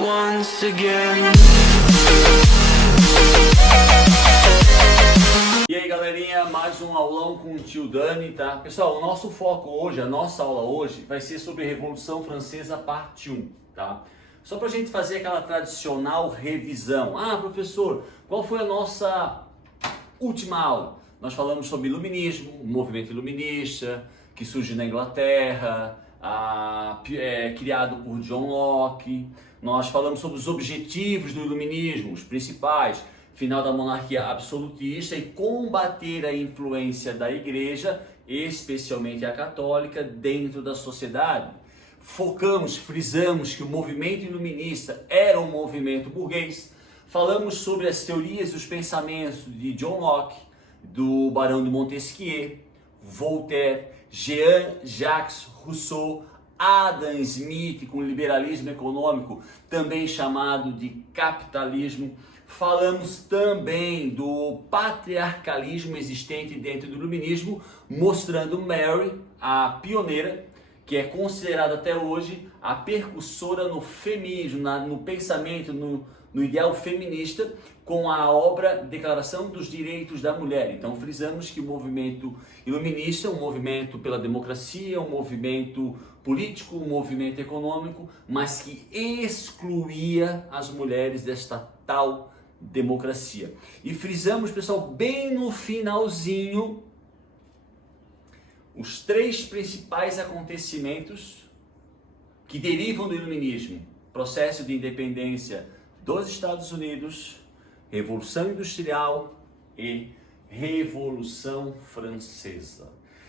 once again. E aí galerinha, mais um aulão com o tio Dani, tá? Pessoal, o nosso foco hoje, a nossa aula hoje vai ser sobre a Revolução Francesa parte 1, tá? Só pra gente fazer aquela tradicional revisão. Ah, professor, qual foi a nossa última aula? Nós falamos sobre iluminismo, o movimento iluminista, que surge na Inglaterra, criado por John Locke. Nós falamos sobre os objetivos do iluminismo, os principais: final da monarquia absolutista e combater a influência da igreja, especialmente a católica, dentro da sociedade. Frisamos que o movimento iluminista era um movimento burguês. Falamos sobre as teorias e os pensamentos de John Locke, do Barão de Montesquieu, Voltaire, Jean-Jacques Rousseau, Adam Smith, com o liberalismo econômico, também chamado de capitalismo. Falamos também do patriarcalismo existente dentro do iluminismo, mostrando Mary, a pioneira, que é considerada até hoje a precursora no feminismo, no pensamento, no ideal feminista, com a obra Declaração dos Direitos da Mulher. Então frisamos que o movimento iluminista é um movimento pela democracia, um movimento político, um movimento econômico, mas que excluía as mulheres desta tal democracia. E frisamos, pessoal, bem no finalzinho, os três principais acontecimentos que derivam do iluminismo: processo de independência dos Estados Unidos, Revolução Industrial e Revolução Francesa.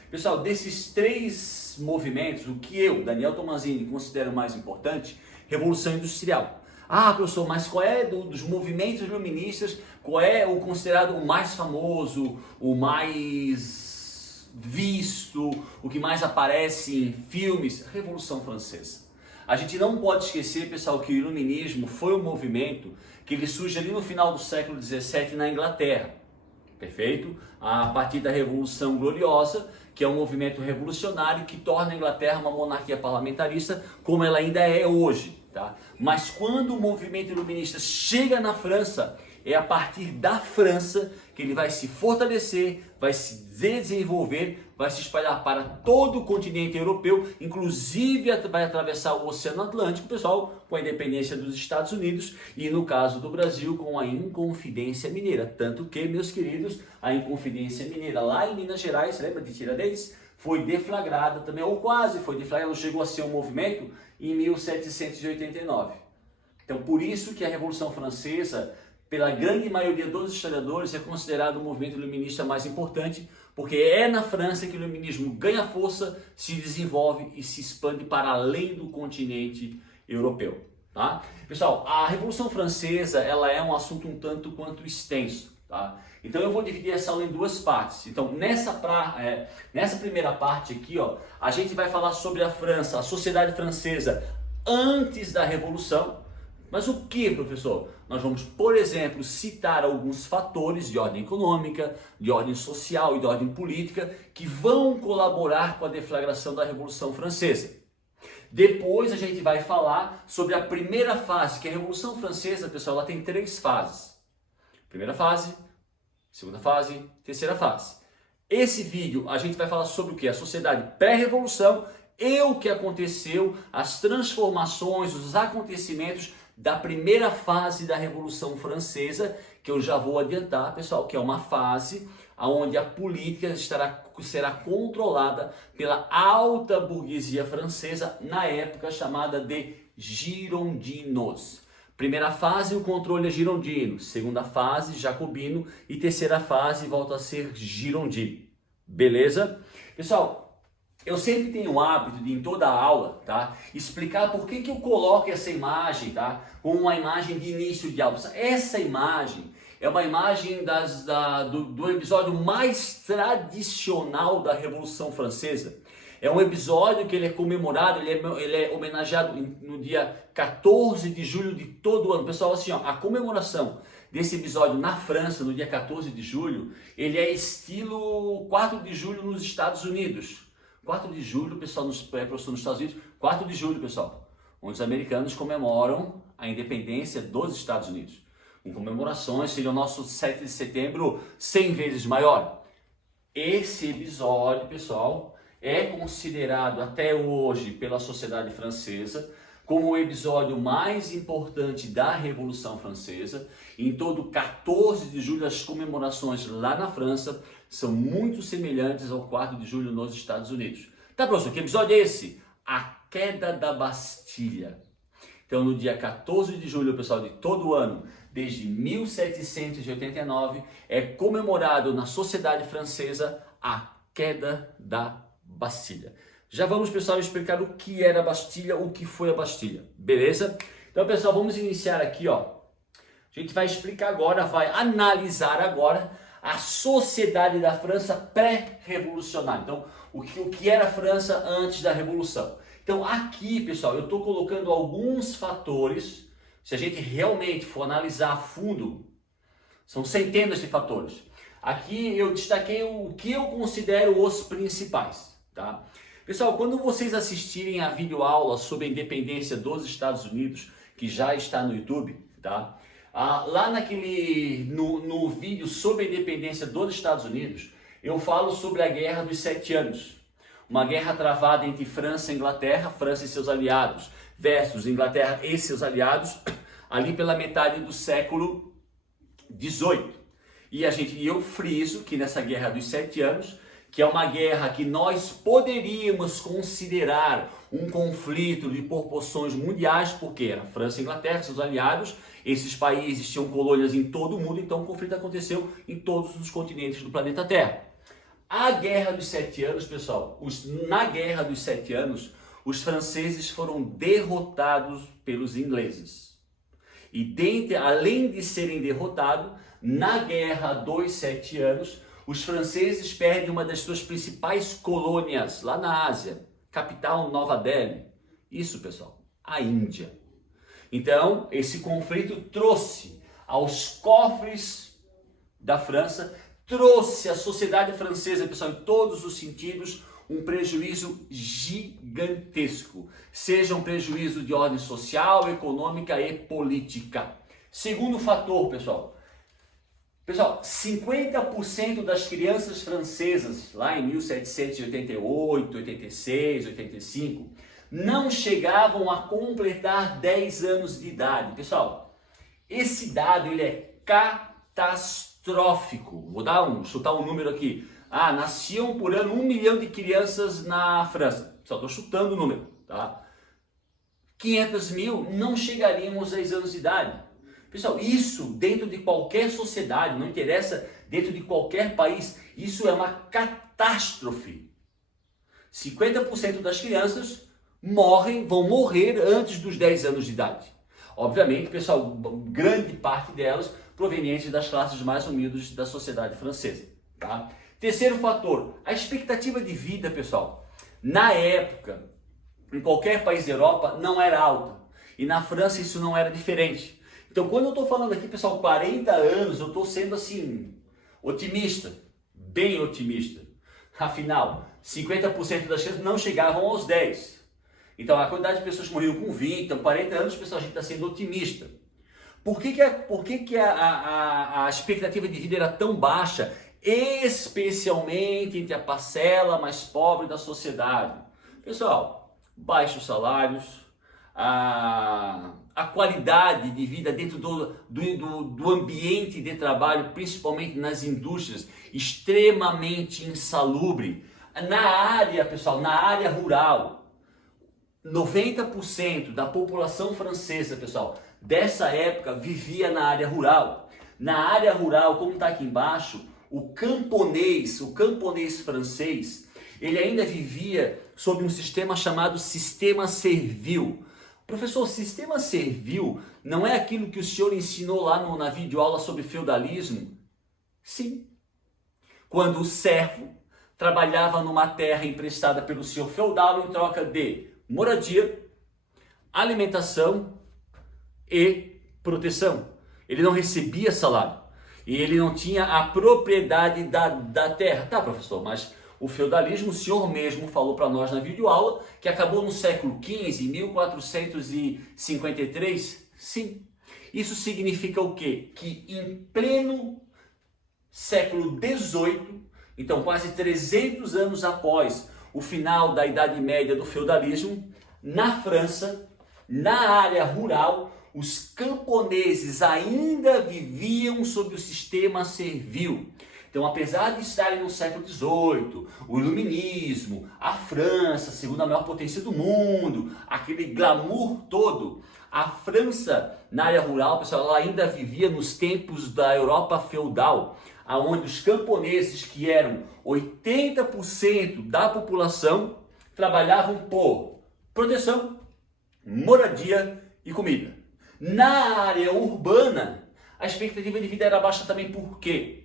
Pessoal, desses três movimentos, o que eu, Daniel Tomazini, considero mais importante: Revolução Industrial. Ah, professor, mas qual é dos movimentos iluministas, qual é o considerado o mais famoso, o mais visto, o que mais aparece em filmes? Revolução Francesa. A gente não pode esquecer, pessoal, que o iluminismo foi um movimento que ele surge ali no final do século XVII na Inglaterra, perfeito? A partir da Revolução Gloriosa, que é um movimento revolucionário que torna a Inglaterra uma monarquia parlamentarista como ela ainda é hoje, tá? Mas quando o movimento iluminista chega na França, é a partir da França que ele vai se fortalecer, vai se desenvolver, vai se espalhar para todo o continente europeu, inclusive vai atravessar o Oceano Atlântico, pessoal, com a independência dos Estados Unidos e, no caso do Brasil, com a Inconfidência Mineira. Tanto que, meus queridos, a Inconfidência Mineira lá em Minas Gerais, lembra de Tiradentes? Foi deflagrada também, ou quase foi deflagrada, chegou a ser um movimento em 1789. Então, por isso que a Revolução Francesa, pela grande maioria dos historiadores, é considerado o movimento iluminista mais importante, porque é na França que o iluminismo ganha força, se desenvolve e se expande para além do continente europeu, tá? Pessoal, a Revolução Francesa, ela é um assunto um tanto quanto extenso, tá? Então eu vou dividir essa aula em duas partes. Então nessa primeira parte aqui, ó, a gente vai falar sobre a França, a sociedade francesa antes da Revolução. Mas o que, professor? Nós vamos, por exemplo, citar alguns fatores de ordem econômica, de ordem social e de ordem política que vão colaborar com a deflagração da Revolução Francesa. Depois a gente vai falar sobre a primeira fase, que a Revolução Francesa, pessoal, ela tem três fases. Primeira fase, segunda fase, terceira fase. Esse vídeo a gente vai falar sobre o que? A sociedade pré-revolução e o que aconteceu, as transformações, os acontecimentos da primeira fase da Revolução Francesa, que eu já vou adiantar, pessoal, que é uma fase onde a política será controlada pela alta burguesia francesa, na época chamada de girondinos. Primeira fase, o controle é girondino. Segunda fase, jacobino. E terceira fase, volta a ser girondino. Beleza? Pessoal, eu sempre tenho o hábito de, em toda a aula, tá, explicar por que eu coloco essa imagem, tá, como uma imagem de início de aula. Essa imagem é uma imagem do episódio mais tradicional da Revolução Francesa. É um episódio que ele é comemorado, ele é homenageado no dia 14 de julho de todo ano. Pessoal, assim, ó, a comemoração desse episódio na França, no dia 14 de julho, ele é estilo 4 de julho nos Estados Unidos. 4 de julho, pessoal, professor, nos Estados Unidos, 4 de julho, pessoal. onde os americanos comemoram a independência dos Estados Unidos. Com comemorações, seria o nosso 7 de setembro 100 vezes maior. Esse episódio, pessoal, é considerado até hoje pela sociedade francesa como o episódio mais importante da Revolução Francesa. Em todo 14 de julho, as comemorações lá na França são muito semelhantes ao 4 de julho nos Estados Unidos. Tá, professor, que episódio é esse? A queda da Bastilha. Então, no dia 14 de julho, pessoal, de todo ano, desde 1789, é comemorado na sociedade francesa a queda da Bastilha. Já vamos, pessoal, explicar o que era a Bastilha, o que foi a Bastilha, beleza? Então, pessoal, vamos iniciar aqui, ó. A gente vai explicar agora, vai analisar agora a sociedade da França pré-revolucionária. Então, o que era a França antes da Revolução. Então, aqui, pessoal, eu estou colocando alguns fatores. Se a gente realmente for analisar a fundo, são centenas de fatores. Aqui eu destaquei o que eu considero os principais, tá? Pessoal, quando vocês assistirem a videoaula sobre a independência dos Estados Unidos, que já está no YouTube, tá? Lá no vídeo sobre a independência dos Estados Unidos, eu falo sobre a Guerra dos 7 Anos. Uma guerra travada entre França e Inglaterra, França e seus aliados, versus Inglaterra e seus aliados, ali pela metade do século XVIII. E eu friso que nessa Guerra dos 7 Anos, que é uma guerra que nós poderíamos considerar um conflito de proporções mundiais, porque era França e Inglaterra, seus aliados, esses países tinham colônias em todo o mundo, então o conflito aconteceu em todos os continentes do planeta Terra. A Guerra dos 7 Anos, pessoal, na Guerra dos 7 Anos, os franceses foram derrotados pelos ingleses. E além de serem derrotados, na Guerra dos 7 Anos, os franceses perdem uma das suas principais colônias lá na Ásia, capital Nova Delhi. Isso, pessoal, a Índia. Então, esse conflito trouxe aos cofres da França, trouxe à sociedade francesa, pessoal, em todos os sentidos, um prejuízo gigantesco. Seja um prejuízo de ordem social, econômica e política. Segundo fator, pessoal. Pessoal, 50% das crianças francesas, lá em 1788, 86, 85, não chegavam a completar 10 anos de idade. Pessoal, esse dado ele é catastrófico. Vou chutar um número aqui. Nasciam por ano 1 milhão de crianças na França. Só estou chutando o número, tá? 500 mil não chegariam aos 10 anos de idade. Pessoal, isso dentro de qualquer sociedade, não interessa, dentro de qualquer país, isso é uma catástrofe. 50% das crianças vão morrer antes dos 10 anos de idade. Obviamente, pessoal, grande parte delas provenientes das classes mais humildes da sociedade francesa, tá? Terceiro fator, a expectativa de vida, pessoal. Na época, em qualquer país da Europa, não era alta. E na França isso não era diferente. Então, quando eu estou falando aqui, pessoal, 40 anos, eu estou sendo assim, otimista, bem otimista. Afinal, 50% das crianças não chegavam aos 10. Então, a quantidade de pessoas que morriam com 20, então 40 anos, pessoal, a gente está sendo otimista. Por que a expectativa de vida era tão baixa, especialmente entre a parcela mais pobre da sociedade? Pessoal, baixos salários, a qualidade de vida dentro do ambiente de trabalho, principalmente nas indústrias, extremamente insalubre. Na área, pessoal, na área rural, 90% da população francesa, pessoal, dessa época vivia na área rural. Na área rural, como está aqui embaixo, o camponês francês, ele ainda vivia sob um sistema chamado sistema servil. Professor, sistema servil não é aquilo que o senhor ensinou lá na videoaula sobre feudalismo? Sim. Quando o servo trabalhava numa terra emprestada pelo senhor feudal em troca de moradia, alimentação e proteção. Ele não recebia salário e ele não tinha a propriedade da terra. Tá, professor, mas O feudalismo, o senhor mesmo falou para nós na videoaula, que acabou no século XV, 1453. Sim. Isso significa o quê? Que em pleno século XVIII, então quase 300 anos após o final da Idade Média do feudalismo, na França, na área rural, os camponeses ainda viviam sob o sistema servil. Então, apesar de estarem no século XVIII, o iluminismo, a França, a segunda maior potência do mundo, aquele glamour todo, a França, na área rural, pessoal, ela ainda vivia nos tempos da Europa feudal, onde os camponeses, que eram 80% da população, trabalhavam por proteção, moradia e comida. Na área urbana, a expectativa de vida era baixa também. Por quê?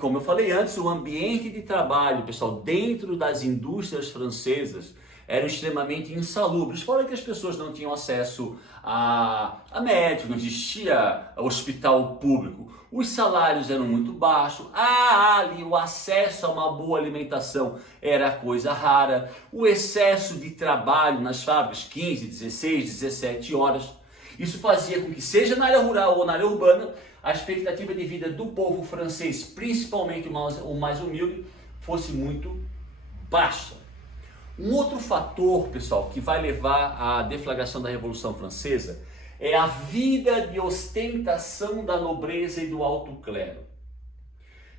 Como eu falei antes, o ambiente de trabalho, pessoal, dentro das indústrias francesas, eram extremamente insalubres. Fora que as pessoas não tinham acesso a médico, não existia hospital público. Os salários eram muito baixos. Ali o acesso a uma boa alimentação era coisa rara. O excesso de trabalho nas fábricas, 15, 16, 17 horas. Isso fazia com que, seja na área rural ou na área urbana, a expectativa de vida do povo francês, principalmente o mais humilde, fosse muito baixa. Um outro fator, pessoal, que vai levar à deflagração da Revolução Francesa é a vida de ostentação da nobreza e do alto clero.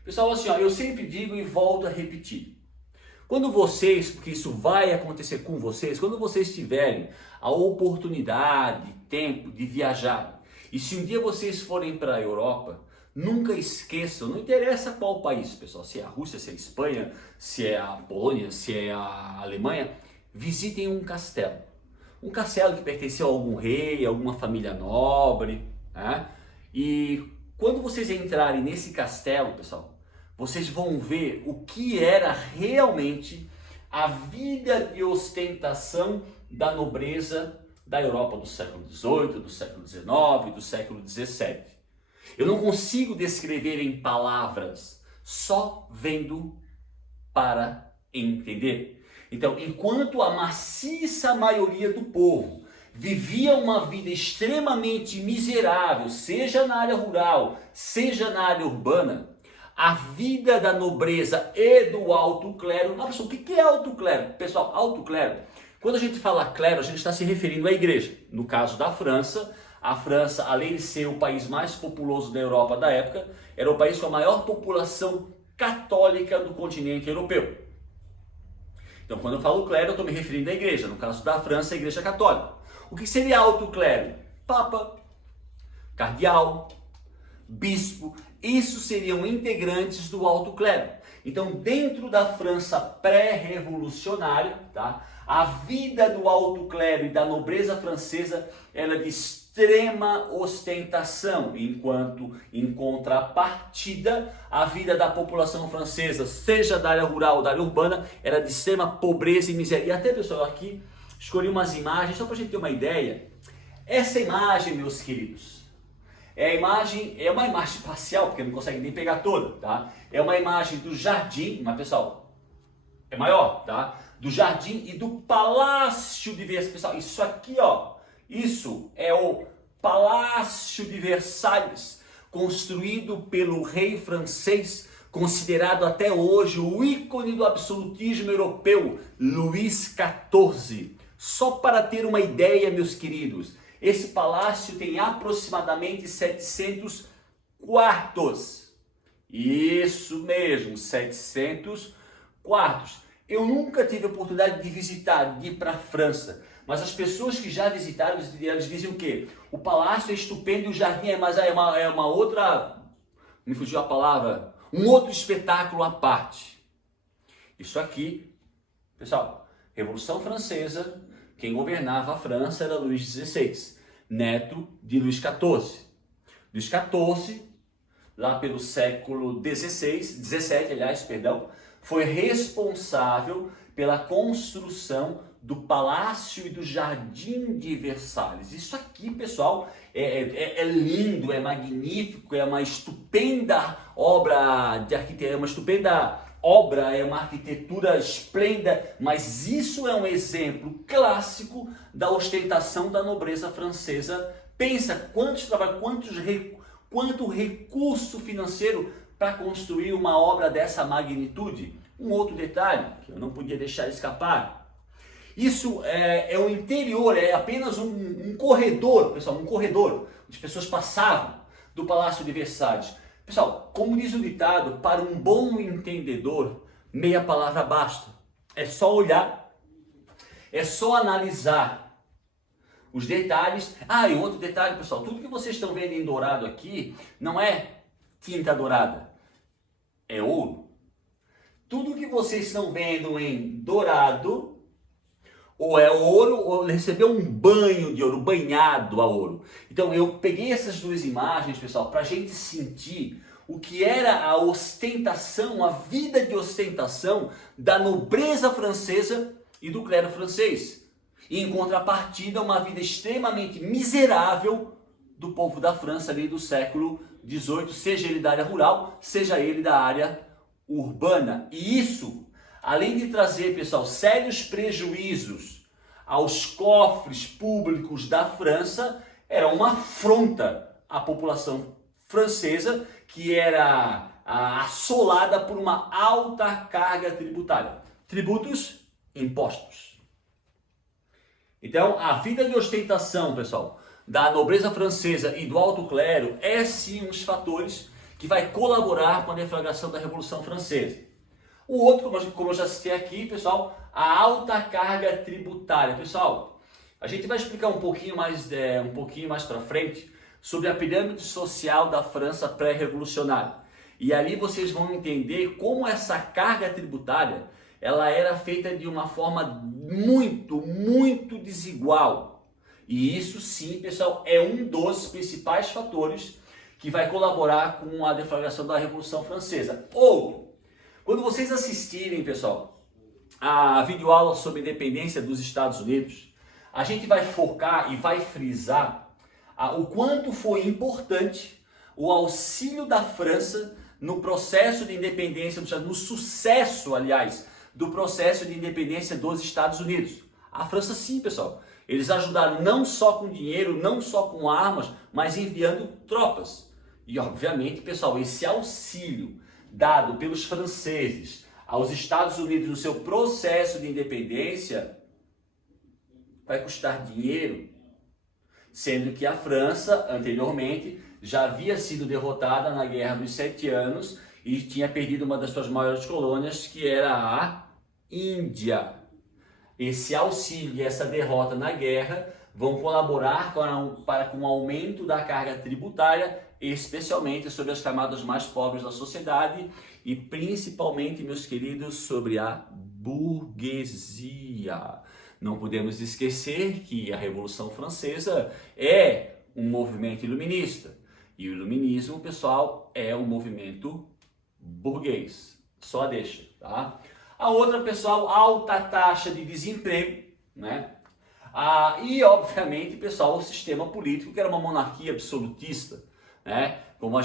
Pessoal, assim, eu sempre digo e volto a repetir. Quando vocês, porque isso vai acontecer com vocês, quando vocês tiverem a oportunidade, tempo de viajar, e se um dia vocês forem para a Europa, nunca esqueçam, não interessa qual país, pessoal, se é a Rússia, se é a Espanha, se é a Polônia, se é a Alemanha, visitem um castelo. Um castelo que pertenceu a algum rei, a alguma família nobre, né? E quando vocês entrarem nesse castelo, pessoal, vocês vão ver o que era realmente a vida de ostentação da nobreza da Europa do século XVIII, do século XIX, do século XVII. Eu não consigo descrever em palavras, só vendo para entender. Então, enquanto a maciça maioria do povo vivia uma vida extremamente miserável, seja na área rural, seja na área urbana, a vida da nobreza e do alto clero... Pessoal, o que é alto clero? Pessoal, alto clero, quando a gente fala clero, a gente está se referindo à igreja. No caso da França, a França, além de ser o país mais populoso da Europa da época, era o país com a maior população católica do continente europeu. Então, quando eu falo clero, eu estou me referindo à igreja. No caso da França, a igreja católica. O que seria alto clero? Papa, cardeal, bispo. Isso seriam integrantes do alto clero. Então, dentro da França pré-revolucionária, tá? A vida do alto clero e da nobreza francesa era de extrema ostentação, enquanto, em contrapartida, a vida da população francesa, seja da área rural ou da área urbana, era de extrema pobreza e miséria. E até, pessoal, aqui escolhi umas imagens, só para a gente ter uma ideia. Essa imagem, meus queridos, é uma imagem parcial, porque não consegue nem pegar toda, tá? É uma imagem do jardim, mas, pessoal, é maior, tá? Do jardim e do Palácio de Versalhes. Pessoal, isso aqui, ó, isso é o Palácio de Versalhes, construído pelo rei francês, considerado até hoje o ícone do absolutismo europeu, Luís XIV. Só para ter uma ideia, meus queridos, esse palácio tem aproximadamente 700 quartos. Isso mesmo, 700 quartos. Eu nunca tive a oportunidade de visitar, de ir para a França, mas as pessoas que já visitaram, elas dizem o quê? O palácio é estupendo e o jardim é uma outra, me fugiu a palavra, um outro espetáculo à parte. Isso aqui, pessoal, Revolução Francesa, quem governava a França era Luís XVI, neto de Luís XIV. Luís XIV, lá pelo século XVII, foi responsável pela construção do Palácio e do Jardim de Versalhes. Isso aqui, pessoal, é lindo, é magnífico, é uma estupenda obra de arquitetura, é uma estupenda obra, é uma arquitetura esplêndida, mas isso é um exemplo clássico da ostentação da nobreza francesa. Pensa quanto recurso financeiro para construir uma obra dessa magnitude. Um outro detalhe que eu não podia deixar escapar. Isso é o interior, é apenas um corredor, pessoal, um corredor, onde as pessoas passavam do Palácio de Versalhes. Pessoal, como diz o ditado, para um bom entendedor, meia palavra basta. É só olhar, é só analisar os detalhes. E outro detalhe, pessoal, tudo que vocês estão vendo em dourado aqui não é tinta dourada, é ouro. Tudo que vocês estão vendo em dourado, ou é ouro, ou recebeu um banho de ouro, banhado a ouro. Então eu peguei essas duas imagens, pessoal, para a gente sentir o que era a ostentação, a vida de ostentação da nobreza francesa e do clero francês. E em contrapartida, uma vida extremamente miserável do povo da França ali do século XVIII, seja ele da área rural, seja ele da área urbana. E isso, além de trazer, pessoal, sérios prejuízos aos cofres públicos da França, era uma afronta à população francesa, que era assolada por uma alta carga tributária. Tributos, impostos. Então, a vida de ostentação, pessoal, da nobreza francesa e do alto clero é sim um dos fatores que vai colaborar com a deflagração da Revolução Francesa. O outro, como eu já citei aqui, pessoal, a alta carga tributária. Pessoal, a gente vai explicar um pouquinho mais para frente sobre a pirâmide social da França pré-revolucionária. E ali vocês vão entender como essa carga tributária ela era feita de uma forma muito desigual. E isso sim, pessoal, é um dos principais fatores que vai colaborar com a deflagração da Revolução Francesa. Ou, quando vocês assistirem, pessoal, a videoaula sobre a independência dos Estados Unidos, a gente vai focar e vai frisar o quanto foi importante o auxílio da França no processo de independência, no sucesso, aliás, do processo de independência dos Estados Unidos. A França sim, pessoal, eles ajudaram não só com dinheiro, não só com armas, mas enviando tropas. E obviamente, pessoal, esse auxílio dado pelos franceses aos Estados Unidos no seu processo de independência vai custar dinheiro, sendo que a França, anteriormente, já havia sido derrotada na Guerra dos 7 Anos e tinha perdido uma das suas maiores colônias, que era a Índia. Esse auxílio e essa derrota na guerra vão colaborar com o aumento da carga tributária, especialmente sobre as camadas mais pobres da sociedade e principalmente, meus queridos, sobre a burguesia. Não podemos esquecer que a Revolução Francesa é um movimento iluminista. E o iluminismo, pessoal, é um movimento burguês. Só deixa, tá? A outra, pessoal, alta taxa de desemprego, né? E, obviamente, pessoal, o sistema político, que era uma monarquia absolutista, né? Como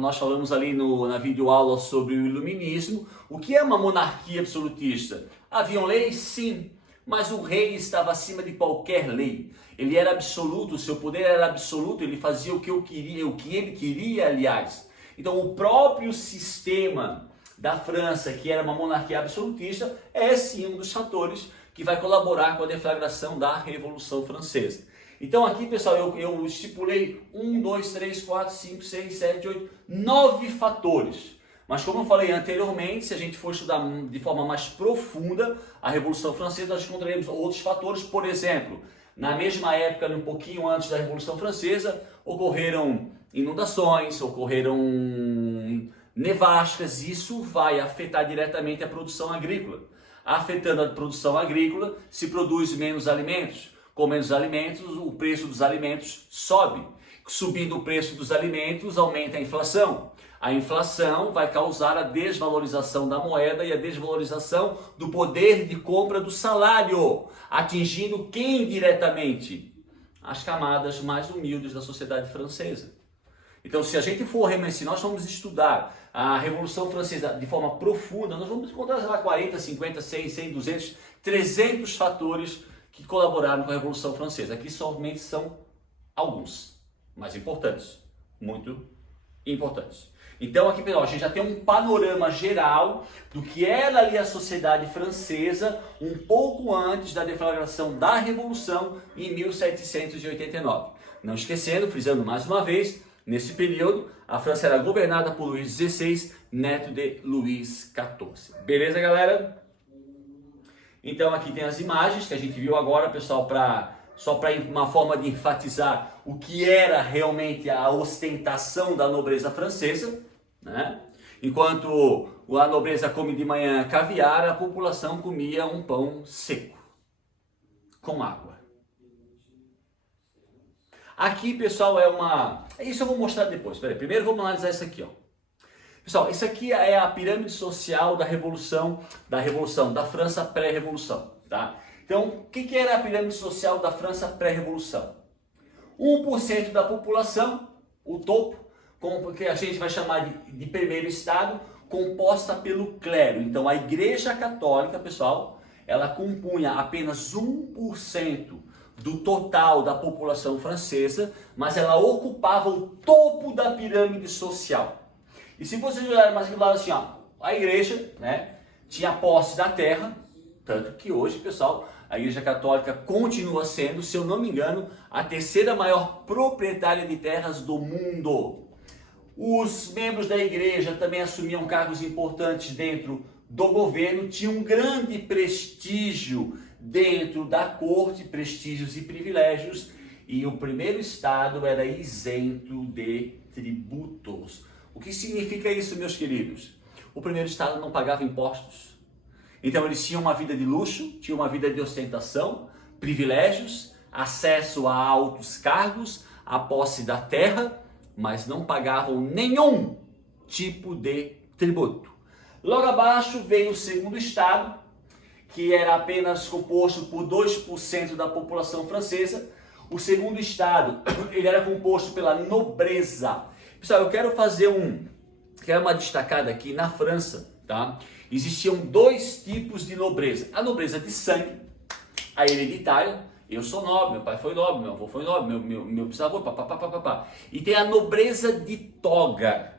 nós falamos ali na videoaula sobre o iluminismo, o que é uma monarquia absolutista? Haviam leis? Sim. Mas o rei estava acima de qualquer lei. Ele era absoluto, o seu poder era absoluto, ele fazia o que ele queria, aliás. Então o próprio sistema da França, que era uma monarquia absolutista, é sim um dos fatores que vai colaborar com a deflagração da Revolução Francesa. Então aqui, pessoal, eu estipulei 1, 2, 3, 4, 5, 6, 7, 8, 9 fatores. Mas como eu falei anteriormente, se a gente for estudar de forma mais profunda a Revolução Francesa, nós encontraremos outros fatores. Por exemplo, na mesma época, um pouquinho antes da Revolução Francesa, ocorreram inundações, ocorreram nevascas. Isso vai afetar diretamente a produção agrícola. Afetando a produção agrícola, se produz menos alimentos. Com menos alimentos, o preço dos alimentos sobe. Subindo o preço dos alimentos, aumenta a inflação. A inflação vai causar a desvalorização da moeda e a desvalorização do poder de compra do salário, atingindo quem diretamente? As camadas mais humildes da sociedade francesa. Então, se a gente for realmente, se nós formos estudar a Revolução Francesa de forma profunda, nós vamos encontrar, sei lá, 40, 50, 100, 200, 300 fatores que colaboraram com a Revolução Francesa. Aqui somente são alguns, mas importantes, muito importantes. Então aqui, pessoal, a gente já tem um panorama geral do que era ali a sociedade francesa um pouco antes da deflagração da Revolução em 1789. Não esquecendo, frisando mais uma vez, nesse período, a França era governada por Luís XVI, neto de Luís XIV. Beleza, galera? Então aqui tem as imagens que a gente viu agora, pessoal, só para uma forma de enfatizar o que era realmente a ostentação da nobreza francesa, né? Enquanto a nobreza come de manhã caviar, a população comia um pão seco, com água. Aqui, pessoal, isso eu vou mostrar depois. Primeiro vamos analisar isso aqui, ó. Pessoal, isso aqui é a pirâmide social da da França pré-revolução, tá? Então, o que era a pirâmide social da França pré-revolução? 1% da população, o topo, que a gente vai chamar de primeiro estado, composta pelo clero. Então, a Igreja Católica, pessoal, ela compunha apenas 1% do total da população francesa, mas ela ocupava o topo da pirâmide social. E se vocês olharem mais aqui do lado assim, ó, a igreja, né, tinha posse da terra, tanto que hoje, pessoal, a Igreja Católica continua sendo, se eu não me engano, a terceira maior proprietária de terras do mundo. Os membros da igreja também assumiam cargos importantes dentro do governo, tinham um grande prestígio dentro da corte, prestígios e privilégios, e o primeiro estado era isento de tributos. O que significa isso, meus queridos? O primeiro estado não pagava impostos. Então eles tinham uma vida de luxo, tinham uma vida de ostentação, privilégios, acesso a altos cargos, a posse da terra, mas não pagavam nenhum tipo de tributo. Logo abaixo veio o segundo estado, que era apenas composto por 2% da população francesa. O segundo estado, ele era composto pela nobreza. Pessoal, eu quero fazer uma destacada aqui. Na França, tá? Existiam dois tipos de nobreza. A nobreza de sangue, a hereditária. Eu sou nobre, meu pai foi nobre, meu avô foi nobre, meu bisavô, papapá. E tem a nobreza de toga.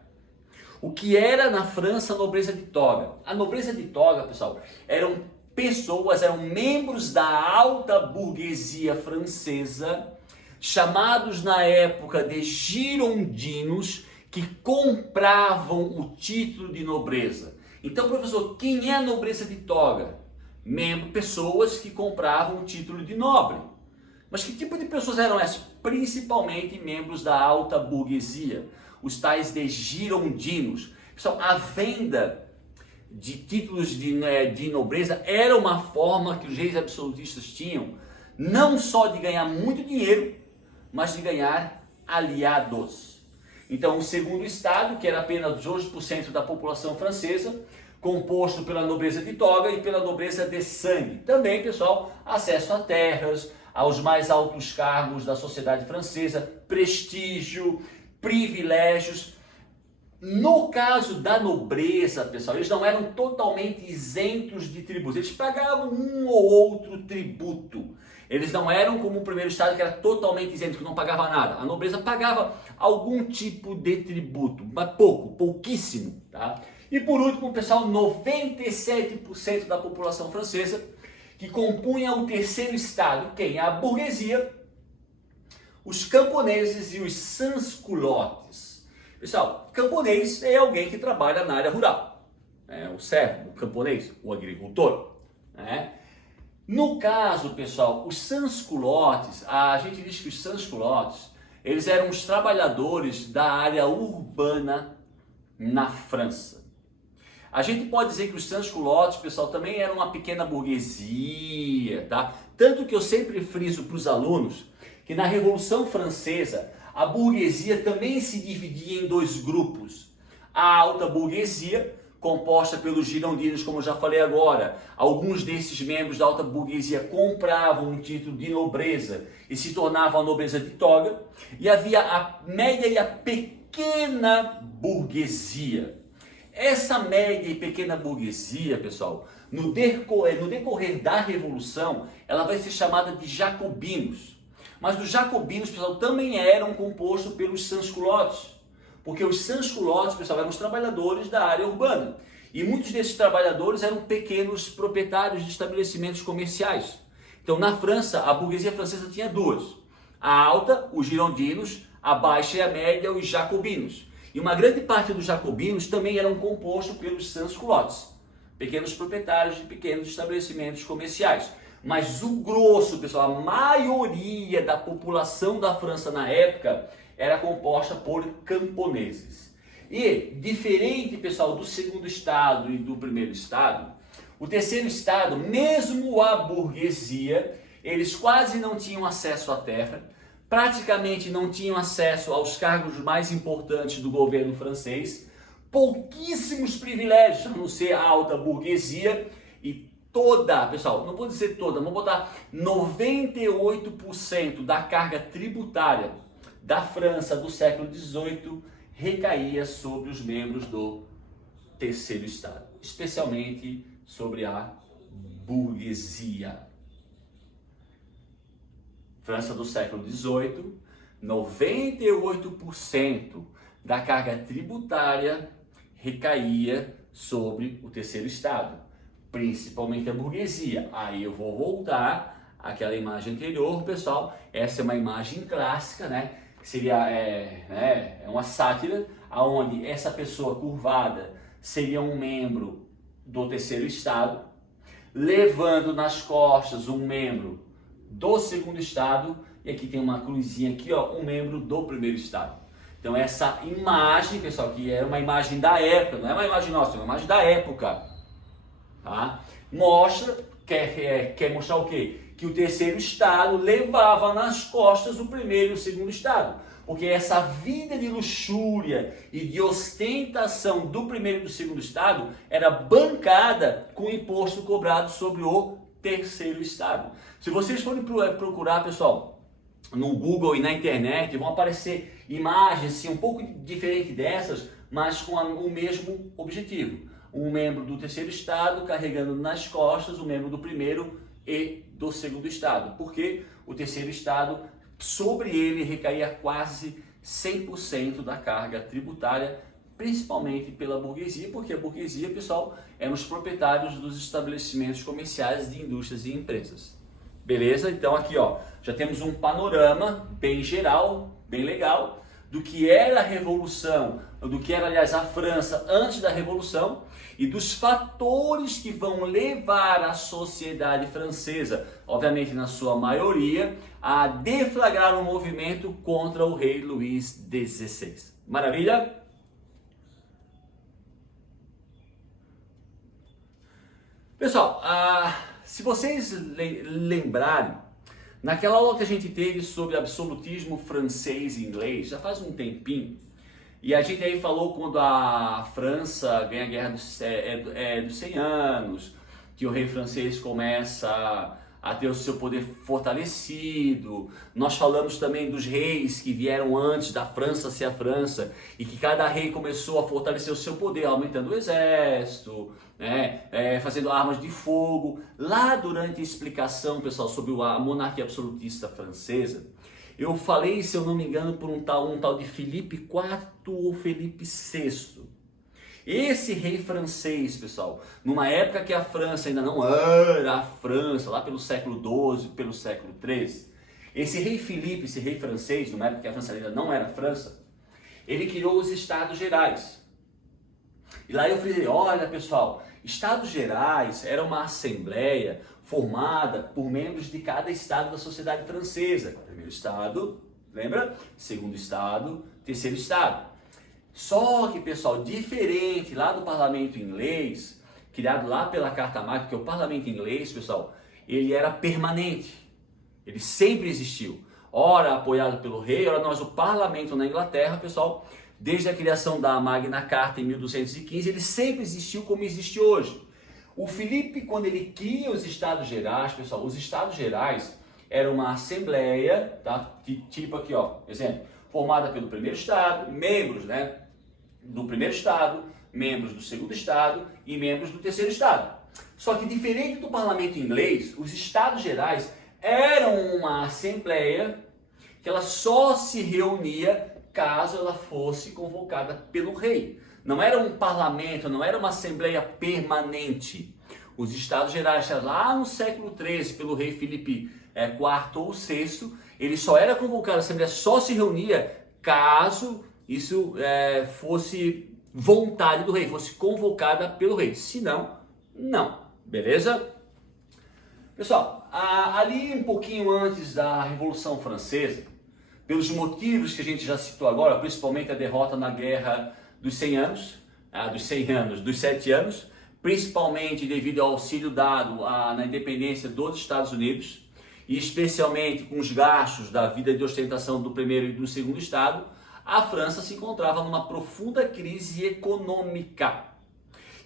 O que era na França a nobreza de toga? A nobreza de toga, pessoal, eram membros da alta burguesia francesa, chamados na época de girondinos, que compravam o título de nobreza. Então, professor, quem é a nobreza de toga? Pessoas que compravam o título de nobre. Mas que tipo de pessoas eram essas? Principalmente membros da alta burguesia, os tais de girondinos. Pessoal, a venda de títulos de nobreza era uma forma que os reis absolutistas tinham, não só de ganhar muito dinheiro, mas de ganhar aliados. Então, o segundo estado, que era apenas 2% da população francesa, composto pela nobreza de toga e pela nobreza de sangue. Também, pessoal, acesso a terras, aos mais altos cargos da sociedade francesa, prestígio, privilégios. No caso da nobreza, pessoal, eles não eram totalmente isentos de tributos. Eles pagavam um ou outro tributo. Eles não eram como o primeiro estado, que era totalmente isento, que não pagava nada. A nobreza pagava algum tipo de tributo, mas pouquíssimo, tá? E por último, pessoal, 97% da população francesa, que compunha o terceiro estado, quem? A burguesia, os camponeses e os sans-culottes. Pessoal, camponês é alguém que trabalha na área rural, né? O servo, o camponês, o agricultor, né? No caso, pessoal, os sans-culottes, a gente diz que os sans-culottes, eles eram os trabalhadores da área urbana na França. A gente pode dizer que os sans-culottes, pessoal, também eram uma pequena burguesia, tá? Tanto que eu sempre friso para os alunos que na Revolução Francesa a burguesia também se dividia em dois grupos. A alta burguesia, composta pelos girondinos, como eu já falei agora. Alguns desses membros da alta burguesia compravam um título de nobreza e se tornavam a nobreza de toga. E havia a média e a pequena burguesia. Essa média e pequena burguesia, pessoal, no decorrer da Revolução, ela vai ser chamada de jacobinos. Mas os jacobinos, pessoal, também eram compostos pelos sans-culottes. Porque os sans-culottes, pessoal, eram os trabalhadores da área urbana. E muitos desses trabalhadores eram pequenos proprietários de estabelecimentos comerciais. Então, na França, a burguesia francesa tinha duas. A alta, os girondinos, a baixa e a média, os jacobinos. E uma grande parte dos jacobinos também eram compostos pelos sans-culottes, pequenos proprietários de pequenos estabelecimentos comerciais. Mas o grosso, pessoal, a maioria da população da França na época era composta por camponeses. E, diferente, pessoal, do segundo estado e do primeiro estado, o terceiro estado, mesmo a burguesia, eles quase não tinham acesso à terra, praticamente não tinham acesso aos cargos mais importantes do governo francês, pouquíssimos privilégios, a não ser a alta burguesia, e toda, pessoal, não vou dizer toda, vou botar 98% da carga tributária da França do século XVIII recaía sobre os membros do terceiro estado, especialmente sobre a burguesia. França do século XVIII, 98% da carga tributária recaía sobre o terceiro estado, principalmente a burguesia. Aí eu vou voltar àquela imagem anterior, pessoal. Essa é uma imagem clássica, né? Seria uma sátira, onde essa pessoa curvada seria um membro do terceiro estado, levando nas costas um membro do segundo estado, e aqui tem uma cruzinha aqui, ó, um membro do primeiro estado. Então essa imagem, pessoal, que é uma imagem da época, não é uma imagem nossa, é uma imagem da época, tá? Quer mostrar o quê? Que o terceiro estado levava nas costas o primeiro e o segundo estado. Porque essa vida de luxúria e de ostentação do primeiro e do segundo estado era bancada com o imposto cobrado sobre o terceiro estado. Se vocês forem procurar, pessoal, no Google e na internet, vão aparecer imagens assim, um pouco diferentes dessas, mas com o mesmo objetivo. Um membro do terceiro estado carregando nas costas o membro do primeiro e do segundo estado. Porque o terceiro estado, sobre ele recaía quase 100% da carga tributária, principalmente pela burguesia, porque a burguesia, pessoal, eram os proprietários dos estabelecimentos comerciais de indústrias e empresas. Beleza? Então aqui, ó, já temos um panorama bem geral, bem legal, do que era a Revolução, do que era, aliás, a França antes da Revolução, e dos fatores que vão levar a sociedade francesa, obviamente na sua maioria, a deflagrar um movimento contra o rei Luís XVI. Maravilha? Pessoal, se vocês lembrarem, naquela aula que a gente teve sobre absolutismo francês e inglês, já faz um tempinho, e a gente aí falou quando a França ganha a Guerra dos 100 anos, que o rei francês começa a ter o seu poder fortalecido. Nós falamos também dos reis que vieram antes da França ser a França, e que cada rei começou a fortalecer o seu poder, aumentando o exército, fazendo armas de fogo. Lá durante a explicação, pessoal, sobre a monarquia absolutista francesa, eu falei, se eu não me engano, por um tal de Felipe IV ou Felipe VI. Esse rei francês, pessoal, numa época que a França ainda não era a França, lá pelo século XII, pelo século XIII, esse rei Felipe, esse rei francês, numa época que a França ainda não era a França, ele criou os Estados Gerais. E lá eu falei, olha pessoal, Estados Gerais era uma assembleia formada por membros de cada estado da sociedade francesa. Primeiro estado, lembra? Segundo estado, terceiro estado. Só que, pessoal, diferente lá do parlamento inglês, criado lá pela Carta Magna, porque o parlamento inglês, pessoal, ele era permanente. Ele sempre existiu. Ora apoiado pelo rei, ora nós, o parlamento na Inglaterra, pessoal, desde a criação da Magna Carta em 1215, ele sempre existiu como existe hoje. O Felipe, quando ele cria os Estados Gerais, pessoal, os Estados Gerais eram uma assembleia, tá? Tipo aqui, ó, exemplo. formada pelo primeiro estado, membros, né, do primeiro estado, membros do segundo estado e membros do terceiro estado. Só que diferente do parlamento inglês, os estados gerais eram uma assembleia que ela só se reunia caso ela fosse convocada pelo rei. Não era um parlamento, não era uma assembleia permanente. Os estados gerais, lá no século XIII, pelo rei Filipe IV ou VI, ele só era convocado, a assembleia só se reunia caso isso fosse vontade do rei, fosse convocada pelo rei. Se não, não. Beleza? Pessoal, ali um pouquinho antes da Revolução Francesa, pelos motivos que a gente já citou agora, principalmente a derrota na Guerra dos 100 anos, dos 7 anos, principalmente devido ao auxílio dado na independência dos Estados Unidos, e especialmente com os gastos da vida de ostentação do primeiro e do segundo estado, a França se encontrava numa profunda crise econômica.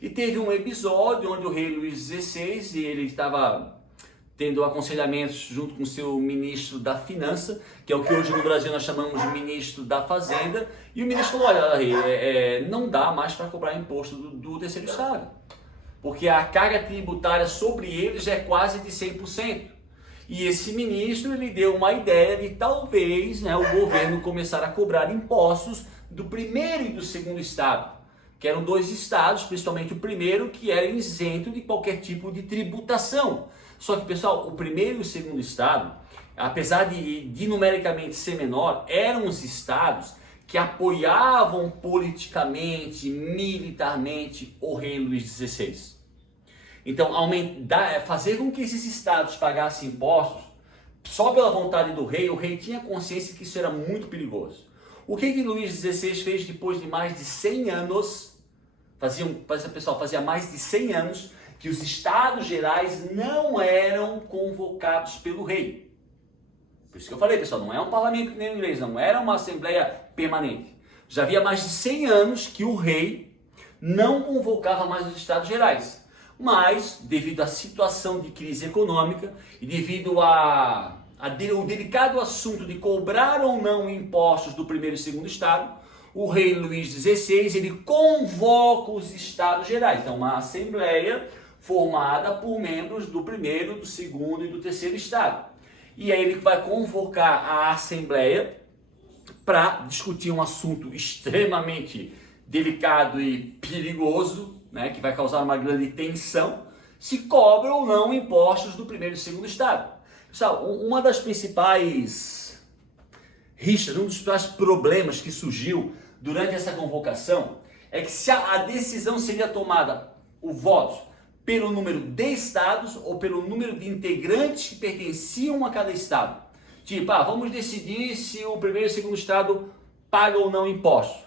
E teve um episódio onde o rei Luís XVI, ele estava tendo aconselhamentos junto com seu ministro da Finança, que é o que hoje no Brasil nós chamamos de ministro da Fazenda, e o ministro falou, olha, rei, não dá mais para cobrar imposto do terceiro estado, porque a carga tributária sobre eles é quase de 100%. E esse ministro, ele deu uma ideia de talvez, né, o governo começar a cobrar impostos do primeiro e do segundo estado, que eram 2 estados, principalmente o primeiro, que era isento de qualquer tipo de tributação. Só que, pessoal, o primeiro e o segundo estado, apesar de numericamente ser menor, eram os estados que apoiavam politicamente, militarmente o rei Luís XVI. Então, fazer com que esses estados pagassem impostos, só pela vontade do rei, o rei tinha consciência que isso era muito perigoso. O que Luís XVI fez depois de mais de 100 anos? Fazia mais de 100 anos que os estados gerais não eram convocados pelo rei. Por isso que eu falei, pessoal, não é um parlamento que nem o inglês, não era uma assembleia permanente. Já havia mais de 100 anos que o rei não convocava mais os estados gerais. Mas, devido à situação de crise econômica e devido ao delicado assunto de cobrar ou não impostos do primeiro e segundo estado, o rei Luís XVI, ele convoca os estados gerais. Então, uma assembleia formada por membros do primeiro, do segundo e do terceiro estado. E aí ele vai convocar a assembleia para discutir um assunto extremamente delicado e perigoso, né, que vai causar uma grande tensão, se cobra ou não impostos do primeiro e segundo estado. Pessoal, uma das principais rixas, um dos principais problemas que surgiu durante essa convocação é que se a decisão seria tomada, o voto, pelo número de estados ou pelo número de integrantes que pertenciam a cada estado. Tipo, vamos decidir se o primeiro e o segundo estado pagam ou não impostos.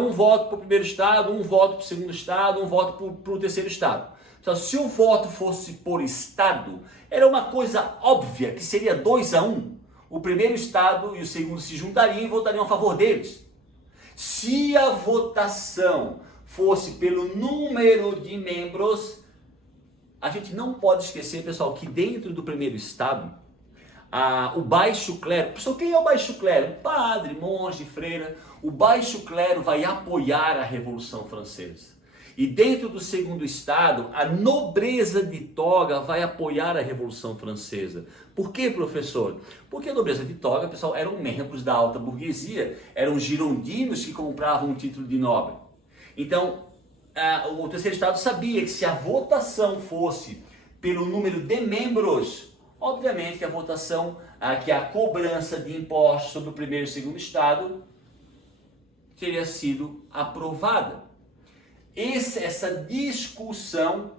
Um voto para o primeiro estado, um voto para o segundo estado, um voto para o terceiro estado. Então, se o voto fosse por estado, era uma coisa óbvia que seria 2-1. O primeiro estado e o segundo se juntariam e votariam a favor deles. Se a votação fosse pelo número de membros, a gente não pode esquecer, pessoal, que dentro do primeiro estado, o baixo clero, pessoal, quem é o baixo clero? Padre, monge, freira. O baixo clero vai apoiar a Revolução Francesa. E dentro do segundo estado, a nobreza de toga vai apoiar a Revolução Francesa. Por quê, professor? Porque a nobreza de toga, pessoal, eram membros da alta burguesia, eram girondinos que compravam um título de nobre. Então, o terceiro estado sabia que se a votação fosse pelo número de membros, obviamente que a votação, que a cobrança de impostos sobre o primeiro e segundo estado teria sido aprovada. Essa discussão